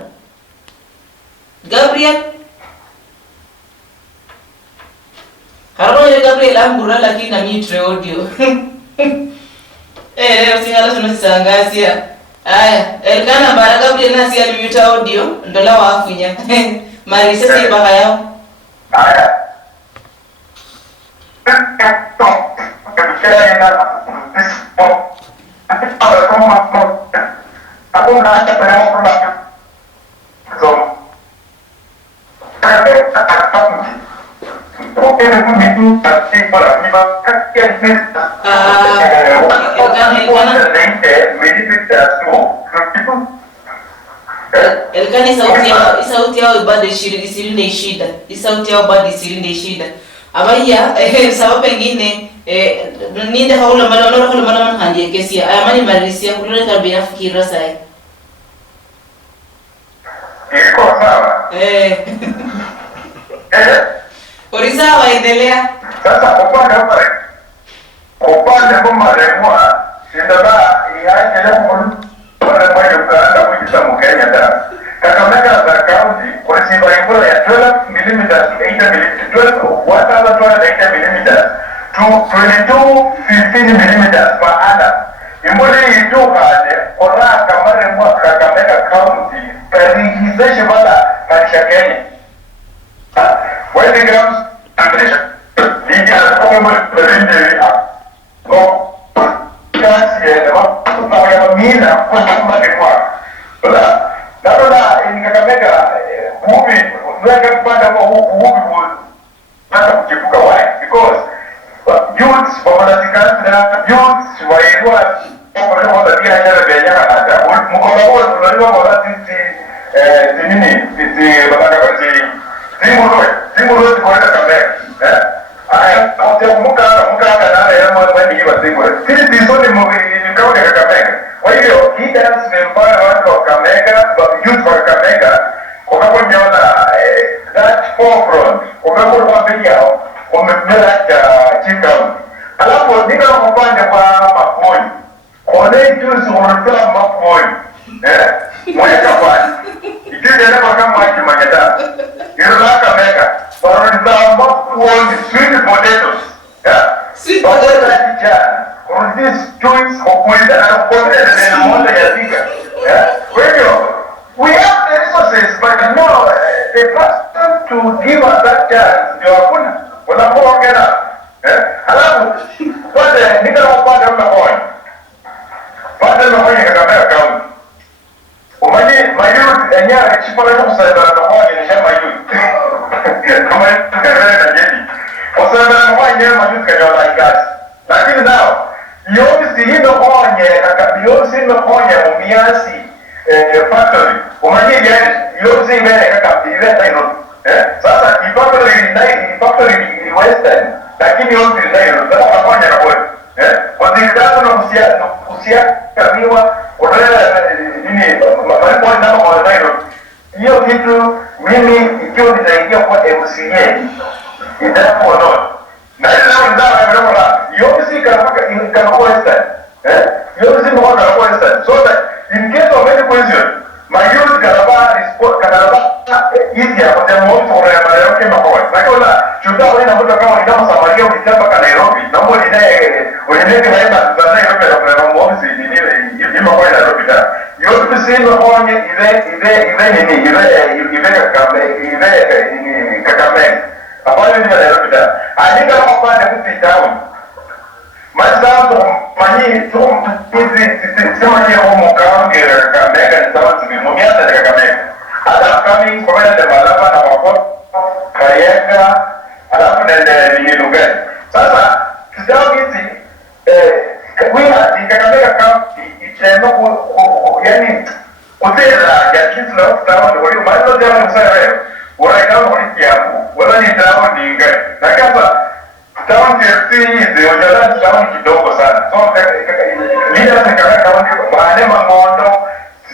Gabriel Haro Gabriel ambura lakini na mitre audio leo singala tunasangasia aya Elkana bara Gabriel nasi alimute audio ndola wafunya Marisa si baka yao. Aya. Elkani sauti yao bado isirinde shida. Sauti yao bado isirinde shida. Abaya sababu pengine ninde haula mala handi kesi amani marisia kulole tabia fikira sai. Iko sawa. Orisa waendelea. Sasa upande kwa maremwa sindaba yaendelea kwa Uganda kujisa Mkenya da. Kakamega za county kwa sifa imbola ya 12 mm to 8 mm 12 mm to 22 15 mm per annum. Imbola itokaje ora kamare mwa Kakamega county perihizeshe bala maisha Kenya. When grams Andresha Liga kwa perinde mina kwa sababu kwa wala naona ni Kakamega movie ndio kupanda kwa movie hata kuchipuka why because youths wanasikana youths waidwa kwa sababu ndio biashara biashara hata mkoa tunajua kwa sisi nini sisi bataka Zimuro kwa Kakamega aya muka kana ya mwana ni wa Zimuro sisi zote ni kaunti ya Kakamega. Kwa hiyo leaders member watu wa Kakamega youth wa Kakamega kwa sababu niona that forefront kwa sababu wapigao wamemela chief town alafu nika kupanda kwa Maponi kwa nini tunatoa Maponi moja kwa ikija na kama kimanyata Kakamega wanazaa Maponi sweet potatoes sweet potatoes on these joints of winter and confident in the water yatika. We have the resources, but no, the person to give us that chance, you are going to get up. Alafu, but nika upande wa Maponi. Pande wa Kakamega County. Umani mayouth enyewe chikora kusaidia na moja ni shamba youth kama na jeli kusaidia na moja ni youth kanyola ikasi lakini nao yosi hino onye yosi hino onye mumiasi factory umanye yani yosi mbele kaka ile hino sasa factory ni western lakini yosi ndio ndio pamoja na wewe wazikana na kusia kamiwa unaelewa nini malipo ndio kwa hiyo kitu mimi ikiwa nitaingia kwa MCA itakuwa no na ile ndio ndio yosi kama western yosi mmoja kwa western so that in case of any question my youth Karaba hizi hapo demo for Mayoke Makoi nakola chuta wena mtu kama ndio Samaria ukitaka kwa Nairobi na mbona ile haina za Nairobi na mbona ni Makoi na Nairobi yote sema onye ile Kakamega hapana ni Nairobi aninga kwa kupita town mazao manyi tu hizi sema ni umukaange Kakamega ni sawa tumemumiata na Kakamega ada kami kwa wale malaba na wako Kayenga alafu ndio lugani sasa kidao hizi kwa Kakamega county iteno yani kutela ya kitu la kutawa ndio wale mambo ndio wanasema wala kama walikiamu wala ni dawa dinga na kama town hizi wajala town kidogo sana so lila kama baada mangondo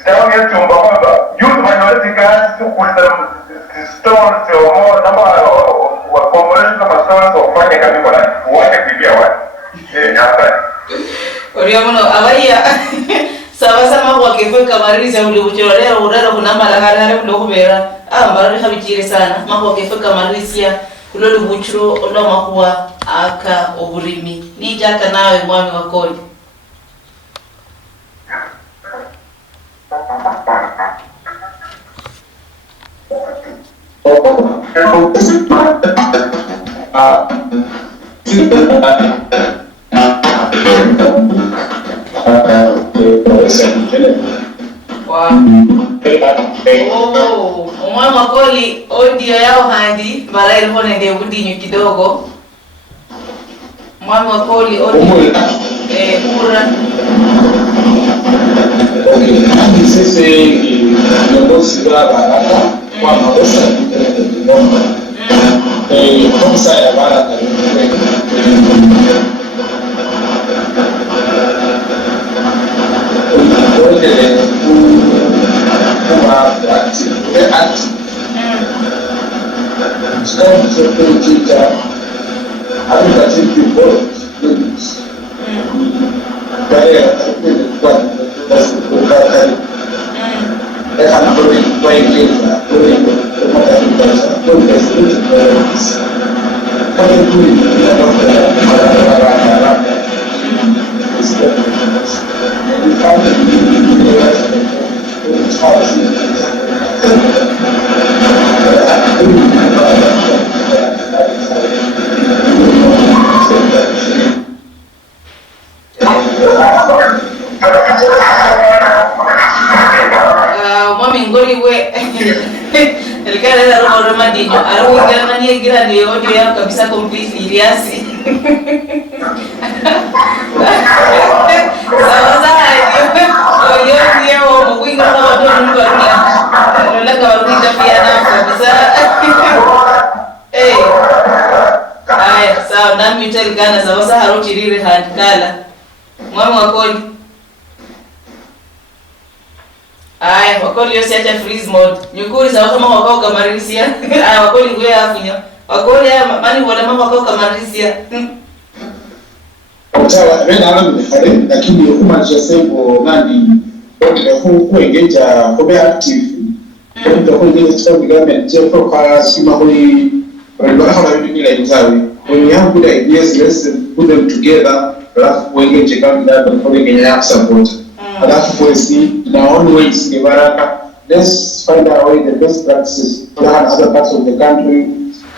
town ya chumba kwamba youth minority class tu kuleta stores au namba wa common kama stores wafanye kama kwa wote kuibia watu hapa Oriamono abaya sawa sama kwa kefe kamarisa ule uchorera urara kuna malagara ndo kubera mbara habitire sana mako kefe kamarisia ulolo buchro ola makuwa aka oburimi ni jaka nawe mwami wakoli Mwami wakoli audio yao handi bara ilikuwa nende budinyu kidogo mwami wakoli audio ura okay sisi viongozi wa Baraka kwa makosa kosa ya Baraka audio yao kabisa completely iliasi sawa ndio mkuinga kama watu ndio ndio warudi pia na kabisa haya sawa nami mtalikana sawa harochirire handkala mwami wakoli haya wakoli yose acha freeze mode nyukuri sawa kama wakao kamarisia haya wakoli ngwe afunyo wakoli mani wala mama wakao kamarisia Utawa bena alamu hale lakini kuma jasembo nani ndio kuengeja kobe active ndio kuengeja kwa government jepo kwa sima hoi wala hala bibi la intawi when you have good ideas let's put them together alafu kuengeja kama ndio kwa Kenya support alafu policy na on ways ni Baraka let's find our way the best practices in other parts of the country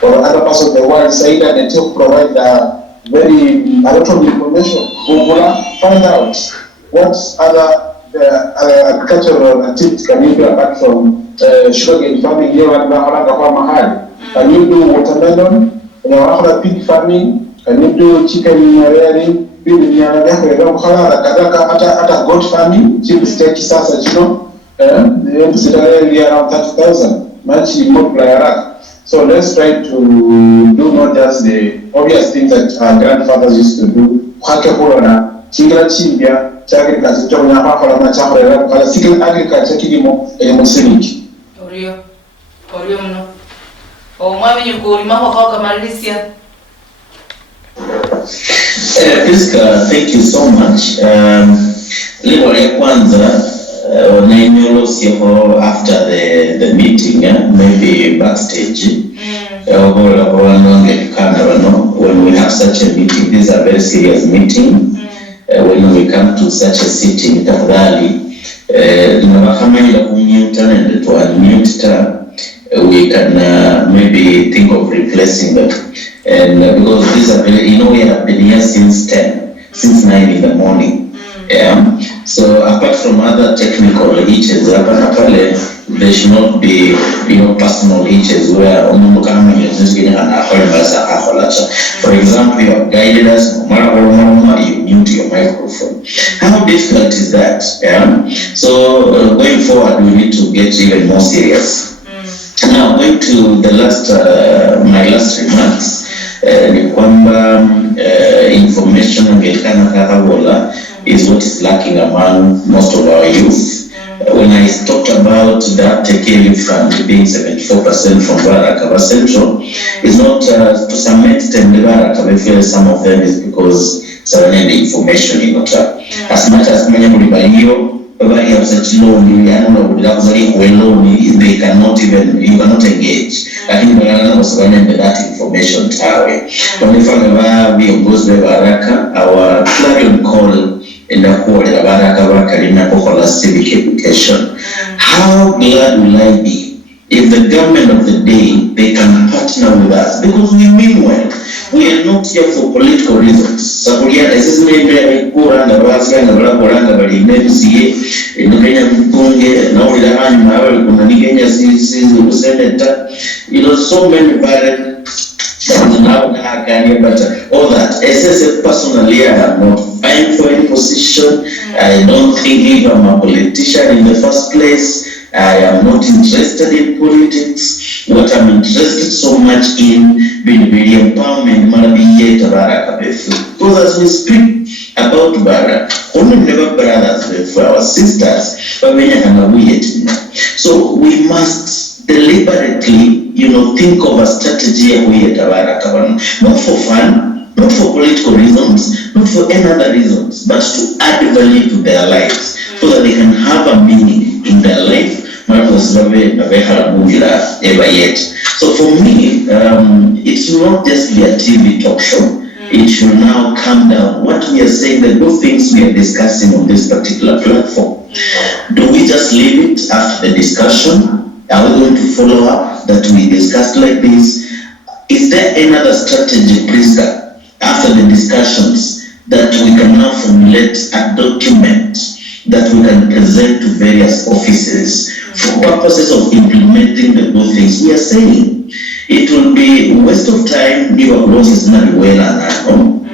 or other parts of the world say that they to provide a lot of information. Google, find out what other agricultural activity can you do apart from sugarcane farming here and mahali? Can you do watermelon? Pig farming? Can you do chicken rearing? Hata goat farming? Chief state sasa chino? Considering around 30,000. Much multiplier. So let's try to do not just the obvious things that our grandfathers used to do. Kwake kulona chingira chimbya agriculture cyo nyapa na chakora kala sikil agriculture kilimo musingi. Orio mno. Mwami yukulima kwa kamalisia. Priska, thank you so much. Leo ya kwanza after the meeting, maybe backstage. When we have such a meeting, these are very serious meeting. When we come to such a sitting, we can maybe think of replacing them. And because these are very, we have been here since 9 in the morning. Yeah. So apart from other technical issues, there should not be, personal issues where for example, you have guided us, you mute your microphone. How difficult is that? Yeah. So going forward, we need to get even more serious. Now going to the my last remarks. Information is what is lacking among most of our youth. When I talked about that taking from being 74% from Barakaba Central, it's not to some extent some of them is because the information is not as much as many everybody has such loan, they cannot even, you cannot engage. I think that information when we found our clarion call in the call Baraka civic education. How glad will I be if the government of the day, they can partner with us, because we mean well. We are not here for political reasons. Saburia is maybe Kuranga Vasanga Raporanga, but in MCA, in the Kenya Punge, now with the Hanyma, Kunigania Senator, so many varied but all that. SSF personally, I am not vying for any position. I don't think if I'm a politician in the first place. I am not interested in politics. What I'm interested so much in being very empowerment, because as we speak about Bara, only never brothers for our sisters, but we are so we must deliberately, think of a strategy not for fun, not for political reasons, not for any other reasons, but to add value to their lives so that they can have a meaning in their life. So for me, it will not just be a TV talk show. It should now come down. What we are saying, the good things we are discussing on this particular platform, do we just leave it after the discussion? Are we going to follow up that we discussed like this? Is there another strategy, Priska, after the discussions that we can now formulate a document that we can present to various offices for purposes of implementing the good things we are saying? It will be a waste of time. Your growth is not well and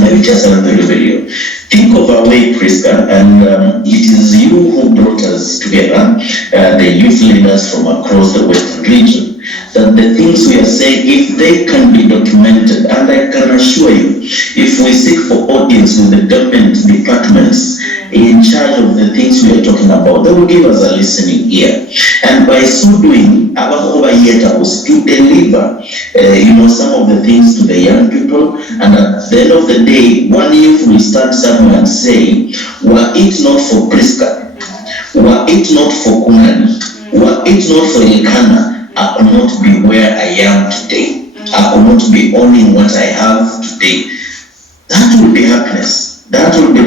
maybe just a video. Think of a way, Priska, and it is you who brought us together, the youth leaders from across the Western region, that the things we are saying, if they can be documented, and I can assure you, if we seek for audience with the government departments in charge of the things we are talking about, they will give us a listening ear. And by so doing, our overyeta was to deliver, some of the things to the young people. And at the end of the day, one youth will stand somewhere and say, were it not for Priska, were it not for Kunani, were it not for Ilkana, I could not be where I am today. I could not be owning what I have today. That will be happiness. That will be,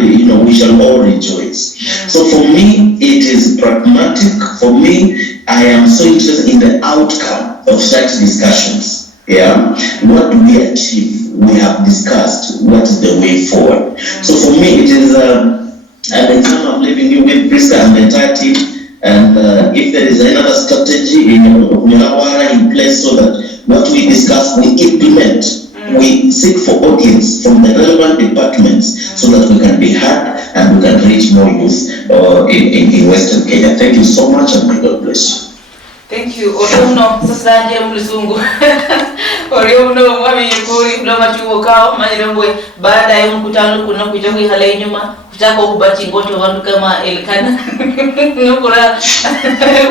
we shall all rejoice. So for me, it is pragmatic. For me, I am so interested in the outcome of such discussions. Yeah, what do we achieve? We have discussed what is the way forward. So for me, it is and the time I'm leaving you with Priska and the entire team. And if there is another strategy in Nyawara in place so that what we discuss, we implement, we seek for audience from the relevant departments so that we can be heard and we can reach more youth in Western Kenya. Thank you so much and may God bless you. Thank you. Oriono sasa nje mlizungu. Oriono mwami yekuri mloma chuo kao majirambwe baada ya mkutano kuna kujogi hale nyuma kutaka kubati ngoto wandu kama Elkana. Nukura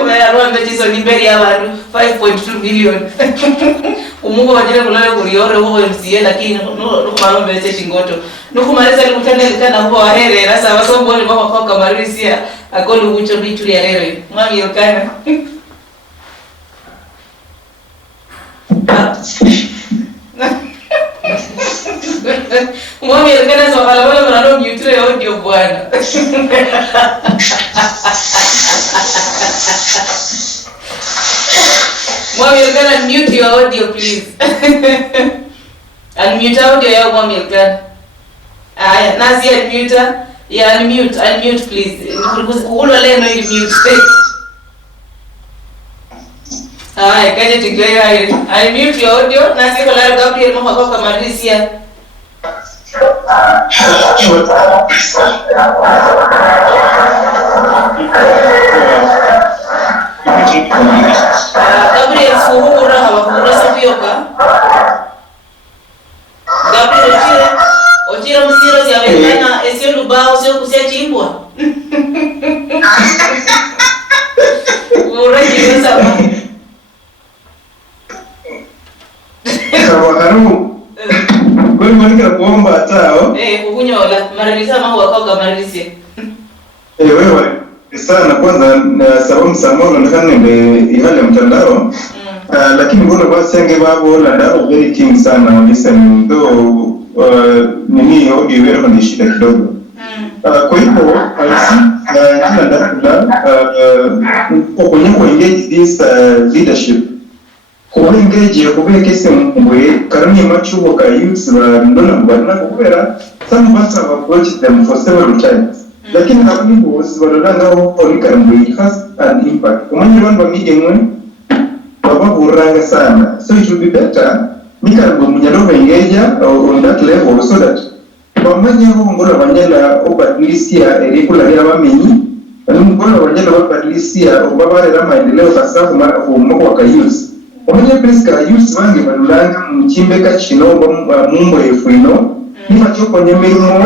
umearwa mbechiso niberi ya wandu 5.2 million. Umungu wajile kulale kuriore huo MCA lakini nukumarwa mbechiso ngoto. Nukumaresa likutana Elkana huo wahere rasa wasombo ni mwaka kwa kamarisia akolu ucho bitu ya rero. Mwami Elkana. Mwami Elkana so wala mrano mute audio bwana. Mwami Elkana mute your audio please. Unmute audio ya Mwami Elkana. Aya, nasi unmute. Ya unmute please. Kukulwa leno ili mute. Hi, can you declare I mute your audio? Nasi ko la Gabriel mo kwa Marisia. Gabriel fuhura hawakura sabioka. Gabriel ochira msiro si awekana esio lubao sio kusia chimbwa. Ura jiwe sama. Wakaru kweli mwanika kuomba atao kukunyola mararisa mahu wakauka mararisia wewe sana kwanza na sababu msamono nakane ihale mtandao lakini mbona basi yange babo la ndao very king sana listen though nini audio wewe ni shida kidogo kwa hivyo kila ndao kwenye engage this leadership engage kubekese mwe karani machubo ka youths ba ndona mbana kubera some of us have approached them for several times lakini hapo boss badalanga on karani has an impact umanye bantu bamige baba buranga sana so it will be better mikarbo munyalo engage on that level so that bamanye ho ngora banyala obadilisia erikula ya bamenyi ngora banyala obadilisia obabarera maendeleo kasafu mako ka youths Omenye Priska youths bange balulanga mchimbeka chino mumbo efuino nifa choko nyemirimo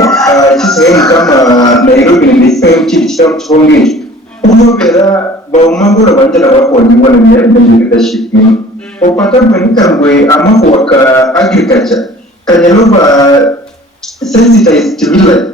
chisehemu kama Nairobi nilifemu chili chitamu chonge umobera baumangura banjala wako wajibwa na leadership ni opata kwenika mwe amako waka agriculture kanyaluba sensitized village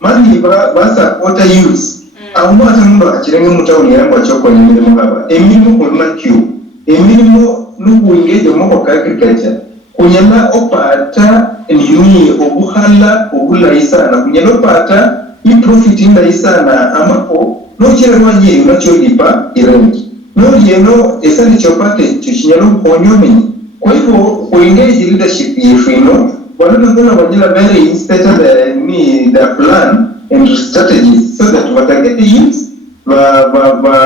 mani basa water youths aumwa tanumba kachirenge mutauni yangu wachoko nyemirimo haba emirimo kwa kiu emirimo nubu ingeje mwako ka agriculture kunyala opata nini obuhala obula isana kunyala opata i profit inda isana amako no chere wanye unacholipa irengi no yeno esani chopate chinyalo ponyoni kwa hivyo kuengage leadership yefino wanana wanyala very instead the plan and strategies so that watarget the youth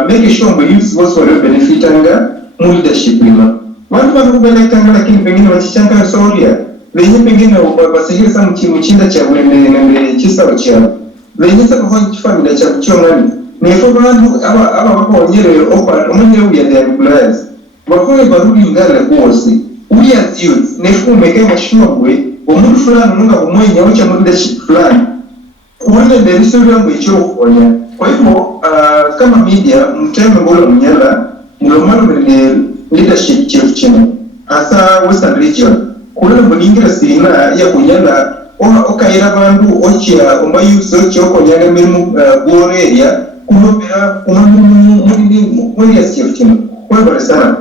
make sure the youth was for benefitanga leadership lima watu wanakubeleka lakini pengine wachichanga soria wenye pengine wasihia sana mchinda cha wende chisa wachia wenye sasa kwa familia cha kuchongani nifo bantu aba bako onyere opa omanyere uya the employers bakole barudi ngale kuosi uya youth nifo meke mashobwe omuntu fulani nunga kumwenya ocha leadership fulani wale the history yangu ichofonya kwa hivyo kama media mteme bolo mnyala mlomano mele leadership chief chino asa western region kuna mbingira sina ya kunyala okaira bandu ochia omayuso choko nyanga mimu goreria kumopera muri chief chino kwa bale sana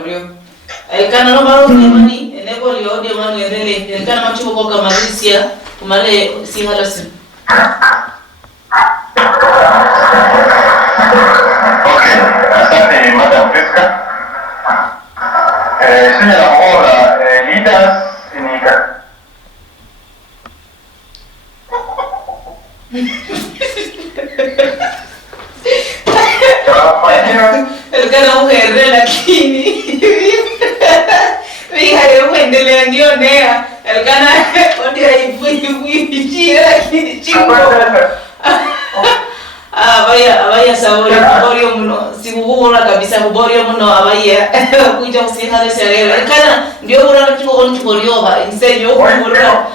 orio Elkana no baro mani enebo liode mani endele Elkana machuko kwa Marisia kumale si halasi Asante Madam Priska. Sina la hora leaders inika. Elkana muhere lakini Vihare muendelea nionea Elkana odia ifuifuichie lakini chingo abaya sabori borio muno sikuhura kabisa borio muno abaya kuja usihale sharela Elkana ndio mura kiko on borio ba insenyo mura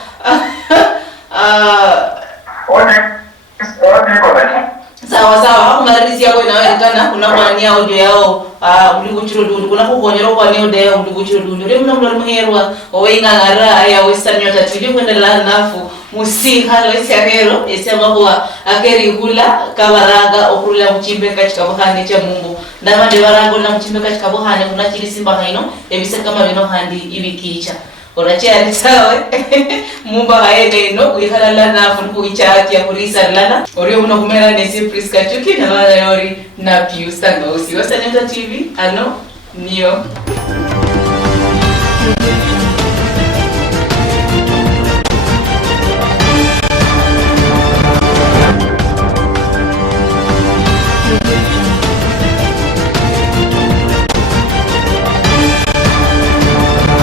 sawa hakumarisi yako inaonekana kuna mwani audio yao uliguchiro dundu kuna kukonyero kwa neo de uliguchiro dundu re mna mlo muherwa owenga ngara ya Western Nyota TV kwendela nafu musiha lo isarero esema kwa akeri hula kabaraga okurula mchimbe katika bohani cha Mungu ndama de barango na mchimbe katika bohani kuna chili simba haino ebise kama bino handi ibikicha Orachari sawa mumba haende no kuihalala na funku ichati ya polisi alala orio uno kumera nesi Priska Chuki na wala yori na Pius Tangausi Western Nyota TV ano nio